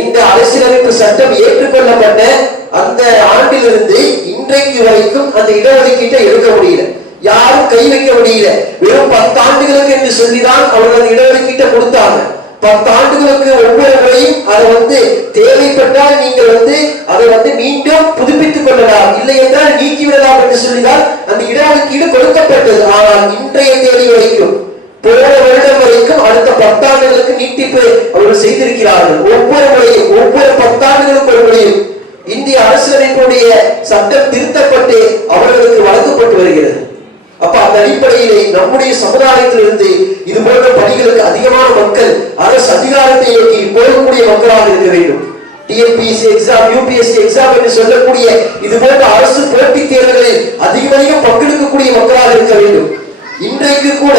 இந்த அரசியலமைப்பு சட்டம் ஏற்றுக்கொள்ளப்பட்ட அந்த ஆண்டிலிருந்து இன்றைக்கு வரைக்கும் அந்த இடஒதுக்கீட்டை எடுக்க முடியல. யாரும் கை வைக்க முடியல. வெறும் 10 ஆண்டுகளுக்கு என்று சொல்லிதான் அவர்கள் இடஒதுக்கீட்டை கொடுத்தாங்க. 10 ஆண்டுகளுக்கு ஒவ்வொரு முறையும் அதை தேவைப்பட்டால் நீங்கள் அதை மீண்டும் புதுப்பித்துக் கொள்ளலாம், இல்லை என்றால் நீக்கிவிடலாம் என்று சொல்லிதான் அந்த இடஒதுக்கீடு கொடுக்கப்பட்டது. ஆனால் இன்றைய தேதி வரைக்கும், போன வருடம் வரைக்கும் அடுத்த 10 ஆண்டுகளுக்கு நீட்டிப்பு அவர்கள் செய்திருக்கிறார்கள். ஒவ்வொரு முறையும், ஒவ்வொரு 10 ஆண்டுகளுக்கு ஒரு முறையும் இந்திய அரசியலமைப்புடைய சட்டம் திருத்தப்பட்டு அவர்களுக்கு வழங்கப்பட்டு வருகிறது. அப்ப அந்த அடிப்படையிலே நம்முடைய சமுதாயத்திலிருந்து இது போன்ற பணிகளுக்கு அதிகமான மக்கள் அரசு அதிகாரத்தை நோக்கி போகக்கூடிய மக்களாக இருக்க வேண்டும். டிஎன்பிஎஸ்சி எக்ஸாம், யூபிஎஸ்சி எக்ஸாம் என்று சொல்லக்கூடிய இது போன்ற அரசு போட்டித் தேர்வுகளில் அதிகம் பங்கெடுக்கக்கூடிய மக்களாக இருக்க வேண்டும். இன்றைக்கு கூட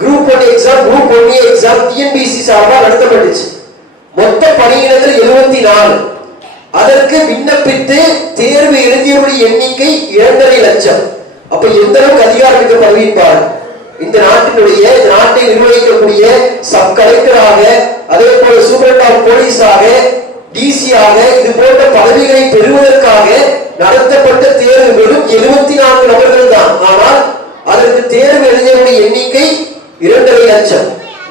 group 1 exam, group 1A exam TNPSC சார்பாக நடத்தப்பட்டுச்சு. மொத்த பணியிடங்கள் 74. அதற்கு விண்ணப்பித்து தேர்வு எழுதியவருடைய எண்ணிக்கை 2.5 லட்சம். அப்ப எந்த அளவுக்கு அதிகாரம் மிக்க பதவிப்பார் இந்த நாட்டை நிர்வகிக்கக்கூடிய சப் கலெக்டராக, அதே போல சூப்பரண்ட் ஆஃப் போலீஸாக, டிசியாக, இது போன்ற பதவிகளை பெறுவதற்காக நடத்தப்பட்ட தேர்வு வெறும் 74 நபர்கள் தான். ஆனால் அதற்கு தேர்வு எழுதியவருடைய எண்ணிக்கை 2.5 லட்சம்.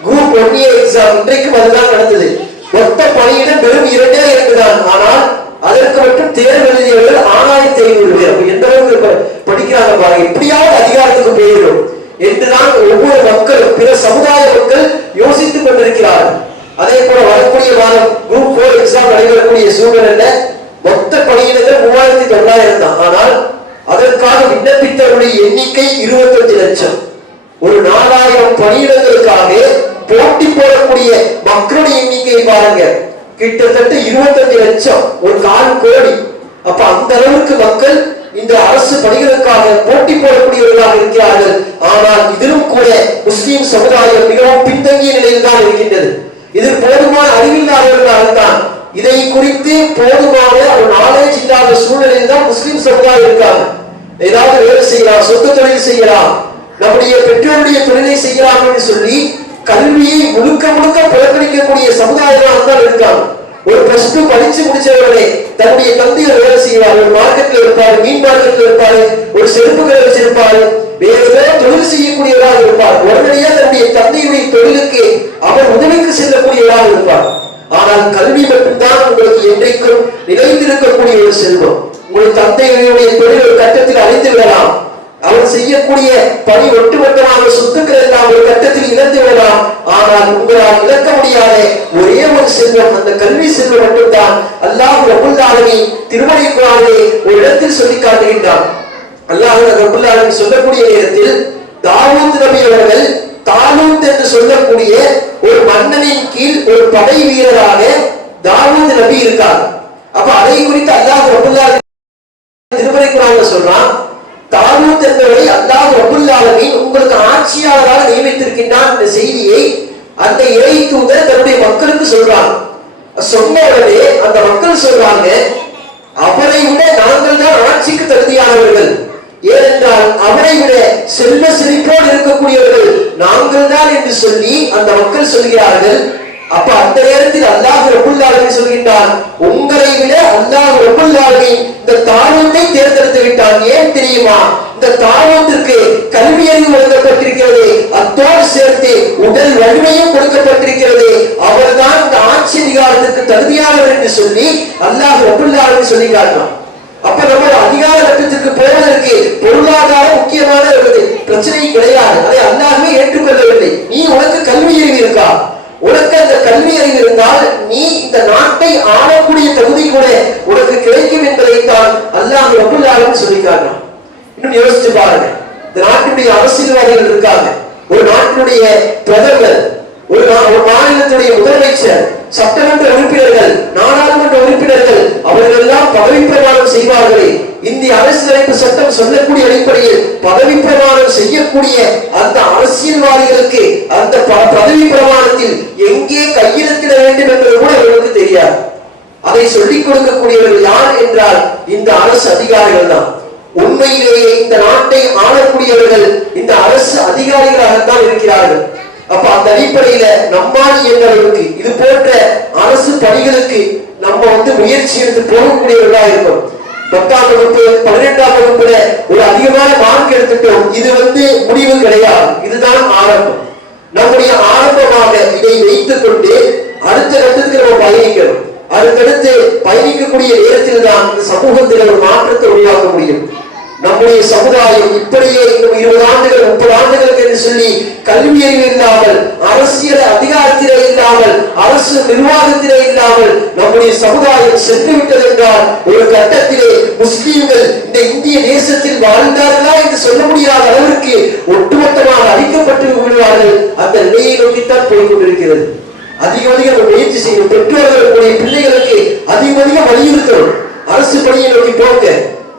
குரூப் 1A எக்ஸாம் இன்றைக்கும் அதுதான் நடந்தது. மொத்த பணியிடம் வெறும் 2 தான். ஆனால் அதற்கு மட்டும் தேர்வு எழுதியவர்கள் 6500 பேர். அப்ப எந்த அளவுக்கு படிக்கிறாங்க பாருங்க. எப்படியாவது அதிகாரத்துக்கு போயிடும் என்றுதான் ஒவ்வொரு மக்களும், பிற சமுதாய மக்கள் யோசித்துக் கொண்டிருக்கிறார்கள். அதே போல வரக்கூடிய வாரம் குரூப் 4 எக்ஸாம் நடைபெறக்கூடிய சூழ்நிலையில மொத்த பணியிடங்கள் 3900 தான். ஆனால் அதற்காக விண்ணப்பித்தவருடைய எண்ணிக்கை 25 லட்சம். ஒரு 4000 பணியிடங்களுக்காக போட்டி போடக்கூடிய மக்களுடைய எண்ணிக்கையை பாருங்க, கிட்டத்தட்ட 25 லட்சம், ஒரு 1/4 கோடி. அப்ப அந்த அளவுக்கு மக்கள் இந்த அரசு பணிகளுக்காக போட்டி போடக்கூடியவர்களாக இருக்கிறார்கள். ஆனால் இதிலும் கூட முஸ்லிம் சமுதாயம் மிகவும் பின்தங்கிய நிலையில் தான் இருக்கின்றது. இதில் போதுமான அறிவில்லாதவர்களாகத்தான், இதை குறித்து போதுமான ஒரு நாலேஜ் இல்லாத சூழ்நிலையில் தான் முஸ்லிம் சமுதாயம் இருக்காங்க. ஏதாவது வேலை செய்யலாம், சொந்த தொழில் செய்யலாம், நம்முடைய பெற்றோருடைய தொழிலை செய்யலாம் என்று சொல்லி கல்வியை முழுக்க புறக்கணிக்கக்கூடிய சமுதாயமாக தான் இருக்காங்க. ஒரு +2 படிச்சு முடிச்சவர்களே தன்னுடைய தந்தையர் வேலை செய்வார், ஒரு மார்க்கெட்ல இருப்பாரு, மீன் மார்க்கெட்ல இருப்பாரு, ஒரு செருப்பு கடை வச்சிருப்பாரு, வேற ஏதாவது தொழில் செய்யக்கூடியவராக இருப்பார். உடனடியாக தன்னுடைய தந்தையுடைய தொழிலுக்கு அவர் உதவிக்கு செல்லக்கூடியவராக இருப்பார். ஆனால் கல்வி மட்டும்தான் உங்களுக்கு என்றைக்கும் நிலைத்திருக்கக்கூடிய ஒரு செல்வம். உங்களுடைய தந்தையுடைய தொழில் ஒரு கட்டத்தில் அழிந்து விடலாம், அவர் செய்யக்கூடிய பணி ஒட்டுமொத்தமாக சொத்துக்கள் எல்லாம் ஒரு கட்டத்தில் இழந்து விடலாம். ஆனால் உங்களால் இழக்க முடியாத ஒரே ஒரு செல்வம் அந்த கல்வி செல்வம் மட்டும்தான். அல்லாஹ் ரப்பல் ஆலமீன் திருமறை குர்ஆனிலே ஒரு இடத்தில் சொல்லி காட்டுகின்றார். அல்லாஹ் ரப்பல் ஆலமீன் சொல்லக்கூடிய நேரத்தில் தாவூத் நபி அவர்கள் தாலூத் என்று சொல்லக்கூடிய ஒரு மன்னனின் கீழ் ஒரு படை வீரராக தாவூத் நபி இருக்கார். அப்ப அதை குறித்து அல்லாஹ் ரப்பல் ஆலமீன் திருமறை குர்ஆன்ல சொல்றான், தாலூத் என்பவரை அல்லாஹ் ரப்பல் ஆலமீன் உங்களுக்கு ஆட்சியாளராக நியமித்திருக்கின்றான் என்ற செய்தியை அந்த இறை தூதர் தன்னுடைய மக்களுக்கு சொல்றாங்க. சொன்ன உடனே அந்த மக்கள் சொல்றாங்க, அவரை விட நாங்கள் தான் ஆட்சிக்கு தகுதியானவர்கள், ஏனென்றால் அவரை விட செல்வ செழிப்போடு இருக்கக்கூடியவர்கள் நாங்கள் தான் என்று சொல்லி அந்த மக்கள் சொல்கிறார்கள். அப்ப அந்த நேரத்தில் அல்லாஹ் ரப்பல் ஆலமீன் சொல்கின்றான், உங்களை விட அல்லாஹ் ரப்பல் ஆலமீன் இந்த தாலூத்தை தேர்ந்தெடுத்து விட்டான். ஏன் தெரியுமா? இந்த தாலூத்திற்கு கல்வி அறிவு வழங்கப்பட்டிருக்கிறது, அத்தோடு சேர்த்து உடல் வலிமையும் கொடுக்கப்பட்டிருக்கிறது, அவர்தான் இந்த ஆட்சி அதிகாரத்திற்கு தகுதியானவர் என்று சொல்லி அல்லாஹ் ரப்பல் ஆலமீன் சொல்லி காட்டுறான். அப்ப நம்ம அதிகார கட்டத்திற்கு போவதற்கு பொருளாதாரம் முக்கியமான பிரச்சனை கிடையாது, அதை அல்லாஹ்வே ஏற்றுக்கொள்ளவில்லை. நீ உனக்கு கல்வி அறிவு இருக்கா? உனக்கு அந்த கல்வி அறிவு இருந்தால் நீ இந்த நாட்டை ஆளக்கூடிய தகுதி கூட உனக்கு கிடைக்கும் என்பதைத்தான் அல்லாஹ் ரப்பல் ஆலமீன் சொல்லி காட்டுறான். இன்னும் யோசிச்சு பாருங்க, இந்த நாட்டுடைய அரசியல்வாதிகள் இருக்காங்க, ஒரு நாட்டினுடைய பிரதமர், ஒரு மாநிலத்துடைய முதலமைச்சர், சட்டமன்ற உறுப்பினர்கள், நாடாளுமன்ற உறுப்பினர்கள், அவர்கள் எல்லாம் பதவி பிரமாணம் செய்வார்களே. இந்திய அரசியலமைப்பு சட்டம் சொல்லக்கூடிய அடிப்படையில் பதவி பிரமாணம் செய்யக்கூடிய அந்த அரசியல்வாதிகளுக்கு அந்த பதவி பிரமாணத்தில் எங்கே கையெழுத்திட வேண்டும் என்பது கூட அவர்களுக்கு தெரியாது. அதை சொல்லிக் கொடுக்கக்கூடியவர்கள் யார் என்றால் இந்த அரசு அதிகாரிகள் தான். உண்மையிலேயே இந்த நாட்டை ஆளக்கூடியவர்கள் இந்த அரசு அதிகாரிகளாகத்தான் இருக்கிறார்கள். அப்ப அந்த அடிப்படையில நம்மால் என்ற அளவுக்கு இது போன்ற அரசு பணிகளுக்கு நம்ம முயற்சி எடுத்து போகக்கூடியவர்களா இருக்கும். 10ஆம் வகுப்பு 12ஆம் வகுப்புல ஒரு அதிகமான மார்க் எடுத்துட்டோம். இது முடிவு கிடையாது, இதுதான் ஆரம்பம். நம்முடைய ஆரம்பமாக இதை வைத்துக் கொண்டு அடுத்த கட்டத்துக்கு நம்ம பயணிக்கணும். அடுத்தடுத்து பயணிக்கக்கூடிய நேரத்தில் தான் இந்த சமூகத்தில் ஒரு மாற்றத்தை உருவாக்க முடியும். நம்முடைய சமுதாயம் இப்படியே இன்னும் 20 ஆண்டுகள் 30 ஆண்டுகளுக்கு என்று சொல்லி கல்வி அறிவு இல்லாமல், அரசியல் அதிகாரத்திலே இல்லாமல், அரசு நிர்வாகத்திலே இல்லாமல் நம்முடைய சமுதாயம் சென்று விட்டது என்றால் ஒரு கட்டத்திலே முஸ்லீம்கள் இந்த இந்திய தேசத்தில் வாழ்ந்தார்களா என்று சொல்ல முடியாத அளவிற்கு ஒட்டுமொத்தமாக அழிக்கப்பட்டு விடுவார்கள். அந்த நிலையை நோக்கித்தான் போய்கொண்டிருக்கிறது. அதிகம் முயற்சி செய்யும் பெற்றோர்களுடைய பிள்ளைகளுக்கு அதிகம் வலியுறுத்தணும். அரசு பணியை நோக்கி போங்க.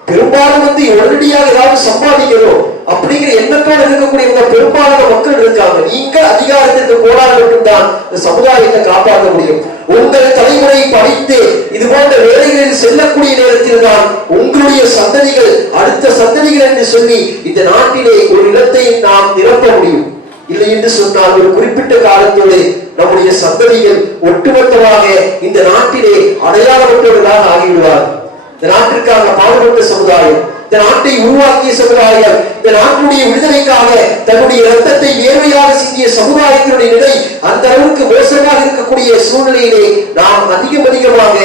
பெரும்பாலும் உடனடியாக ஏதாவது சம்பாதிக்கணும் அப்படிங்கிற எண்ணத்தோடு இருக்கக்கூடிய பெரும்பாலான மக்கள் இருக்காங்க. நீங்கள் அதிகாரத்திற்கு போராட மட்டும்தான் இந்த சமுதாயத்தை காப்பாற்ற முடியும். உங்கள் தலைமுறை படித்து இது போன்ற வேலைகளில் செல்லக்கூடிய நேரத்தில் தான் உங்களுடைய சந்ததிகள் அடுத்த சந்ததிகள் என்று சொல்லி இந்த நாட்டிலே ஒரு இடத்தை நாம் நிரப்ப முடியும். இல்லை என்று சொன்னால் ஒரு குறிப்பிட்ட காலத்தோடு நம்முடைய சந்ததிகள் ஒட்டுமொத்தமாக இந்த நாட்டிலே அடையாளப்பட்டவர்களாக ஆகிவிடுவார். இந்த நாட்டிற்காக பாடுபட்ட சமுதாயம், இந்த நாட்டை உருவாக்கிய சமுதாயம், இந்த நாட்டுடைய விடுதலைக்காக தன்னுடைய ரத்தத்தை வேர்வையாக சிந்திய சமுதாயத்தினுடைய நிலை அந்த அளவுக்கு மோசமாக இருக்கக்கூடிய சூழ்நிலையிலே நாம் அதிகமாக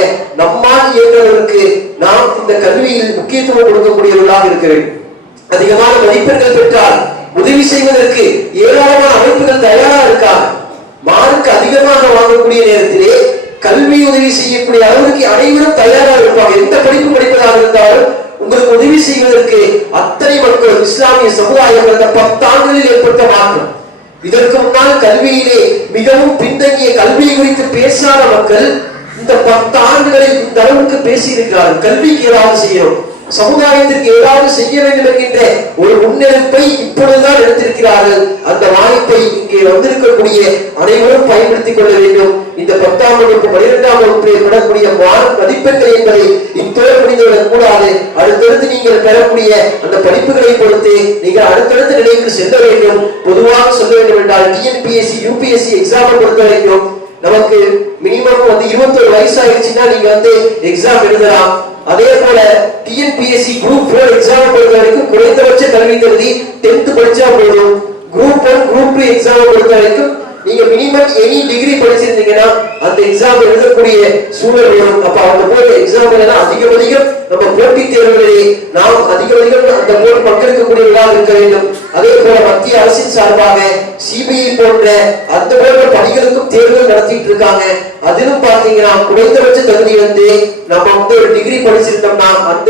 நம்மால் இயங்குவதற்கு நாம் இந்த கல்வியில் முக்கியத்துவம் கொடுக்கக்கூடியவர்களாக இருக்க வேண்டும். அதிகமான மதிப்பெண்கள் பெற்றால் உதவி செய்வதற்கு ஏராளமான அமைப்புகள் தயாரா இருக்காங்க. மார்க் அதிகமாக வாங்கக்கூடிய நேரத்திலே கல்வி உதவி செய்யக்கூடிய அளவுக்கு அனைவரும் தயாராக இருப்பாங்க. எந்த படிப்பு படிப்பதாக இருந்தாலும் உங்களுக்கு உதவி செய்வதற்கு அத்தனை மக்கள் இஸ்லாமிய சமுதாயம் அந்த 10 ஆண்டுகளில் ஏற்பட்ட மாற்றம். இதற்கு முன்னால் கல்வியிலே மிகவும் பின்தங்கிய கல்வியை குறித்து பேசாத மக்கள் இந்த 10 ஆண்டுகளில் இந்த அளவுக்கு பேசியிருக்கிறார்கள். கல்விக்கு ஏதாவது செய்யணும், சமுதாயத்திற்கு ஏதாவது செய்ய வேண்டும் என்கின்ற ஒரு முன்னெடுப்பை இப்பொழுதுதான் எடுத்திருக்கிறார்கள். அந்த வாய்ப்பை இங்கே வந்திருக்கக்கூடிய அனைவரும் பயன்படுத்திக் கொள்ள வேண்டும். இந்த 10ஆம் வகுப்பு 12ஆம் வகுப்பில் பெறக்கூடிய மதிப்பெண்கள் என்பதை இத்தோடு முடிந்துவிடக் கூடாது. அடுத்தடுத்து நீங்கள் பெறக்கூடிய அந்த படிப்புகளை பொறுத்து நீங்கள் அடுத்தடுத்த நிலைக்கு செல்ல வேண்டும். பொதுவாக சொல்ல வேண்டும் என்றால் டிஎன்பிஎஸ்சி யூபிஎஸ்சி எக்ஸாமை பொறுத்த வரைக்கும் நமக்கு மினிமம் 21 வயசு ஆயிடுச்சுன்னா நீங்க எக்ஸாம் எழுதலாம். அதே போல டிஎன்பிஎஸ்சி குரூப் 4 எக்ஸாம் பொறுத்த வரைக்கும் குறைந்தபட்ச கல்வி தகுதி 10th படிச்சா போதும். குரூப் 1 குரூப் 2 எக்ஸாம் பொறுத்த வரைக்கும் நீங்க மினிமம் எனி டிகிரி படிச்சிருந்தீங்கன்னா அந்த எக்ஸாம் எழுதக்கூடிய சூழல் வரும். அப்ப அவங்க போய் எக்ஸாம் அதிகம் நம்ம போட்டித் தேர்வுகளிலே நாம் அதிகம் அந்த போல் பங்கெடுக்கக்கூடியவர்களாக இருக்க வேண்டும். அதே போல மத்திய அரசின் சார்பாக சிபிஐ போன்ற அந்த போன்ற பணிகளுக்கும் தேர்வுகள் நடத்திட்டு இருக்காங்க. அதிலும் பாத்தீங்கன்னா குறைந்தபட்ச தகுதி நம்ம ஒரு டிகிரி படிச்சிருந்தோம்னா அந்த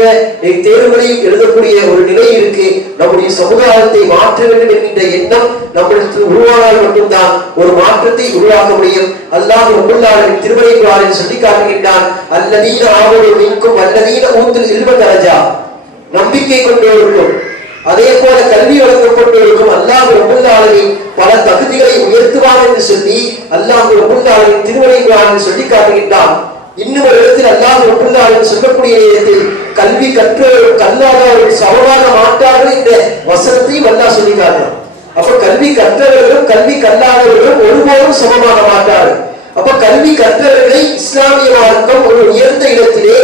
தேர்வுகளையும் எழுதக்கூடிய ஒரு நிலை இருக்கு. நம்முடைய சமுதாயத்தை மாற்ற வேண்டும் என்கின்ற எண்ணம் நம்மளுக்கு உருவானால் மட்டும்தான் ஒரு மாற்றத்தை உருவாக்க முடியும். அல்லாஹ் ரப்பல் ஆலமீன் திருமறை குர்ஆனில் சொல்லி காட்டுகின்றான், அல்லதீன ஆமனு மின்கும் வல்லதீன ஊத்துல் இல்ம தரஜா. நம்பிக்கை கொண்டவர்களும் அதே போல கல்வி வழங்கப்பட்டவர்களுக்கும் அல்லாஹ் ரப்பல் ஆலமீன் பல தகுதிகளை உயர்த்துவார் என்று சொல்லி அல்லாஹ் ரப்பல் ஆலமீன் திருமறை குர்ஆனில் சொல்லி காட்டுகின்றான். இன்னும் ஒரு இடத்தில் அல்லாஹ் ரப்பல் ஆலமீன் சொல்லக்கூடிய நேரத்தில் கல்வி கற்றவர்கள் கல்லாதவர்கள் சமமாக மாட்டார்கள் என்ற வசனத்தையும் அல்லாஹ் சொல்லி காட்டுறான். அப்ப கல்வி கற்றவர்களும் கல்வி கல்லாதவர்களும் ஒருபோதும் சமமாக மாட்டார்கள். அப்ப கல்வி கற்றவர்களை இஸ்லாமிய மார்க்கம் ஒரு உயர்ந்த இடத்திலே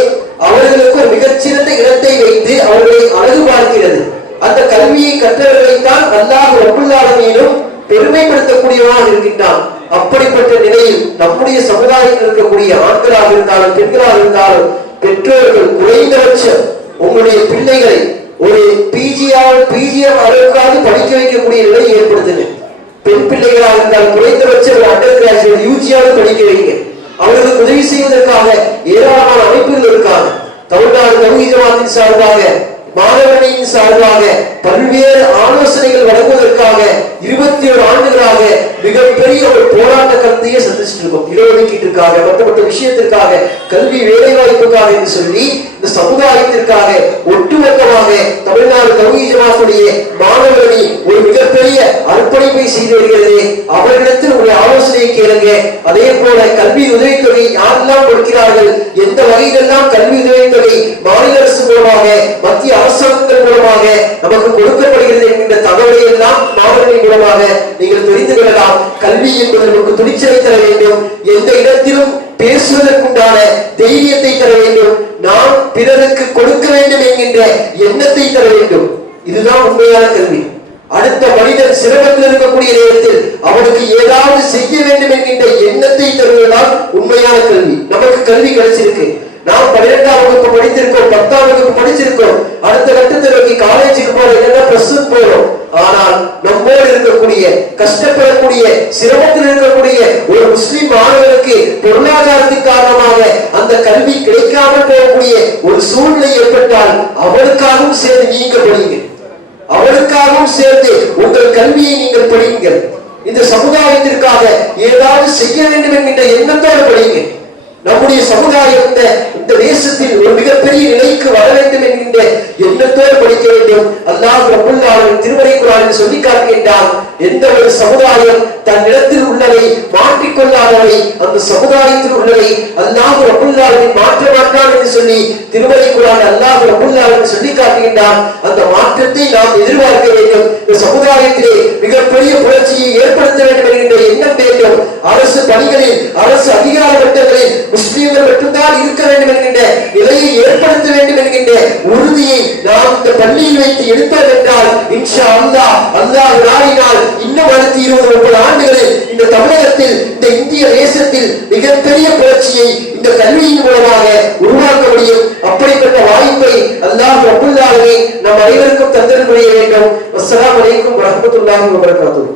அவர்களுக்கு ஒரு மிகச்சிறந்த இடத்தை வைத்து அவர்களை அழகு பார்க்கிறது. அந்த கல்வியை கற்றவர்களை தான் அல்லாஹ் ரப்பல் ஆலமீனும் பெருமைப்படுத்தக்கூடியவனாக இருக்கின்றான். அப்படிப்பட்ட நிலையில் நம்முடைய சமுதாயத்தில் இருக்கக்கூடிய ஆண்களாக இருந்தாலும் பெண்களாக இருந்தாலும் பெற்றோர்கள் குறைந்தபட்சம் உங்களுடைய பிள்ளைகளை ஒரு பிஜிஎம் அளவுக்காவது படிக்க வைக்கக்கூடிய நிலை ஏற்படுத்துங்க. பெண் பிள்ளைகளாக இருந்தால் குறைந்தபட்சம் ஒரு அண்டர் கிராஜுவேட் யூஜியாவது படிக்க வைங்க. அவர்களுக்கு உதவி செய்வதற்காக ஏராளமான அமைப்புகள் இருக்காங்க. தமிழ்நாடு தௌஹீத் ஜமாத்தின் சார்பாக மாணவர்களின் சார்பாக பல்வேறு ஆலோசனைகள் வழங்குவதற்காக 21 ஆண்டுகளாக மிகப்பெரிய ஒரு போராட்ட கருத்தையே சந்திச்சுட்டு இருக்கோம். இடஒதுக்கீட்டிற்காக மற்ற விஷயத்திற்காக கல்வி வேலை வாய்ப்புக்காக என்று சொல்லி இந்த சமுதாயத்திற்காக ஒட்டுமொத்தமாக தமிழ்நாடு தௌஹீத் ஜமாத்துடைய மாணவர்களை ஒரு மிகப்பெரிய அர்ப்பணிப்பை செய்து வருகிறது. அவர்களிடத்தில் ஒரு ஆலோசனை கேளுங்க. அதே போல கல்வி உதவித்தொகை யாரெல்லாம் கொடுக்கிறார்கள், எந்த வகையிலெல்லாம் கல்வி உதவித்தொகை மாநில அரசு மூலமாக மத்திய அரசாங்கங்கள் மூலமாக நமக்கு கொடுக்கப்படுகிறது என்கின்ற தகவலை எல்லாம் மாணவர்கள் மூலமாக நீங்கள் தெரிந்து கொள்ளலாம். கல்வி என்பது நமக்கு துணிச்சலை தர வேண்டும். எந்த இடத்திலும் பேசுவதற்குண்டான தைரியத்தை தர வேண்டும், நாம் பிறருக்கு கொடுக்க வேண்டும் என்கின்ற எண்ணத்தை தர வேண்டும். இதுதான் உண்மையான கல்வி. அடுத்த மனிதன் சிரமத்தில் இருக்கக்கூடிய நேரத்தில் அவனுக்கு ஏதாவது செய்ய வேண்டும் என்கின்ற எண்ணத்தை தருவதுதான் உண்மையான கல்வி. நமக்கு கல்வி கிடைச்சிருக்கு, நாம் 12ஆம் வகுப்பு படித்திருக்கோம், 10ஆம் வகுப்பு படிச்சிருக்கோம், அடுத்த கட்டத்தில் நோக்கி காலேஜுக்கு போறோம், இல்லைன்னா பிளஸ் ஒன் போறோம். ஆனால் நம்மோடு இருக்கக்கூடிய, கஷ்டப்படக்கூடிய, சிரமத்தில் இருக்கக்கூடிய ஒரு முஸ்லிம் மாணவருக்கு பொருளாதாரத்தின் காரணமாக அந்த கல்வி கிடைக்காமல் போகக்கூடிய ஒரு சூழ்நிலை ஏற்பட்டால் அவனுக்காகவும் சேர்ந்து நீங்க படிங்க, அவனுக்காகவும் சேர்ந்து உங்கள் கல்வியை நீங்கள் படியுங்கள். இந்த சமுதாயத்திற்காக ஏதாவது செய்ய வேண்டும் என்கின்ற எண்ணத்தோடு படிங்க. நம்முடைய சமுதாயம் இந்த தேசத்தில் ஒரு மிகப்பெரிய நிலைக்கு வர வேண்டும் என்கின்ற எண்ணத்தோடு படிக்க வேண்டும். அல்லாஹ் ரப்பல் ஆலமீன் திருமறை குர்ஆனில் சொல்லி காட்டுகின்றான், எந்த ஒரு சமுதாயம் தன்னிடத்தில் உள்ளதை மாற்றிக்கொள்ளாதவரை அந்த சமுதாயத்தில் உள்ளதை அல்லாஹ் ரப்பல் ஆலமீன் மாற்ற மாட்டான் என்று சொல்லி திருமறை குர்ஆன் அல்லாஹ் ரப்பல் ஆலமீன் சொல்லி காட்டுகின்றான். அந்த மாற்றத்தை நாம் எதிர்பார்க்க வேண்டும். இந்த சமுதாயத்திலே மிகப்பெரிய புரட்சியை ஏற்படுத்த வேண்டும் என்கின்ற எண்ணம் வேண்டும். அரசு பணிகளில், அரசு அதிகார வட்டங்களில் முஸ்லிம்கள் மட்டும்தான் இருக்க வேண்டும் என்கின்ற நிலையை ஏற்படுத்த வேண்டும் என்கின்ற உறுதியை நாம் இந்த பள்ளியில் வைத்து எடுத்தோம் என்றால் இன்ஷா அல்லாஹ், அல்லாஹ் நாடினால் இன்னும் அடுத்த 20-30 ஆண்டுகளில் இந்த தமிழகத்தில், இந்த இந்திய தேசத்தில் மிகப்பெரிய புரட்சியை இந்த கல்வியின் மூலமாக உருவாக்க முடியும். அப்படிப்பட்ட வாய்ப்பை அல்லாஹ் ரப்பல் ஆலமீன் நம் அனைவருக்கும் தந்தல் புரிய வேண்டும். அஸ்ஸலாமு அலைக்கும் வரஹ்மத்துல்லாஹி வபரகாத்துஹு.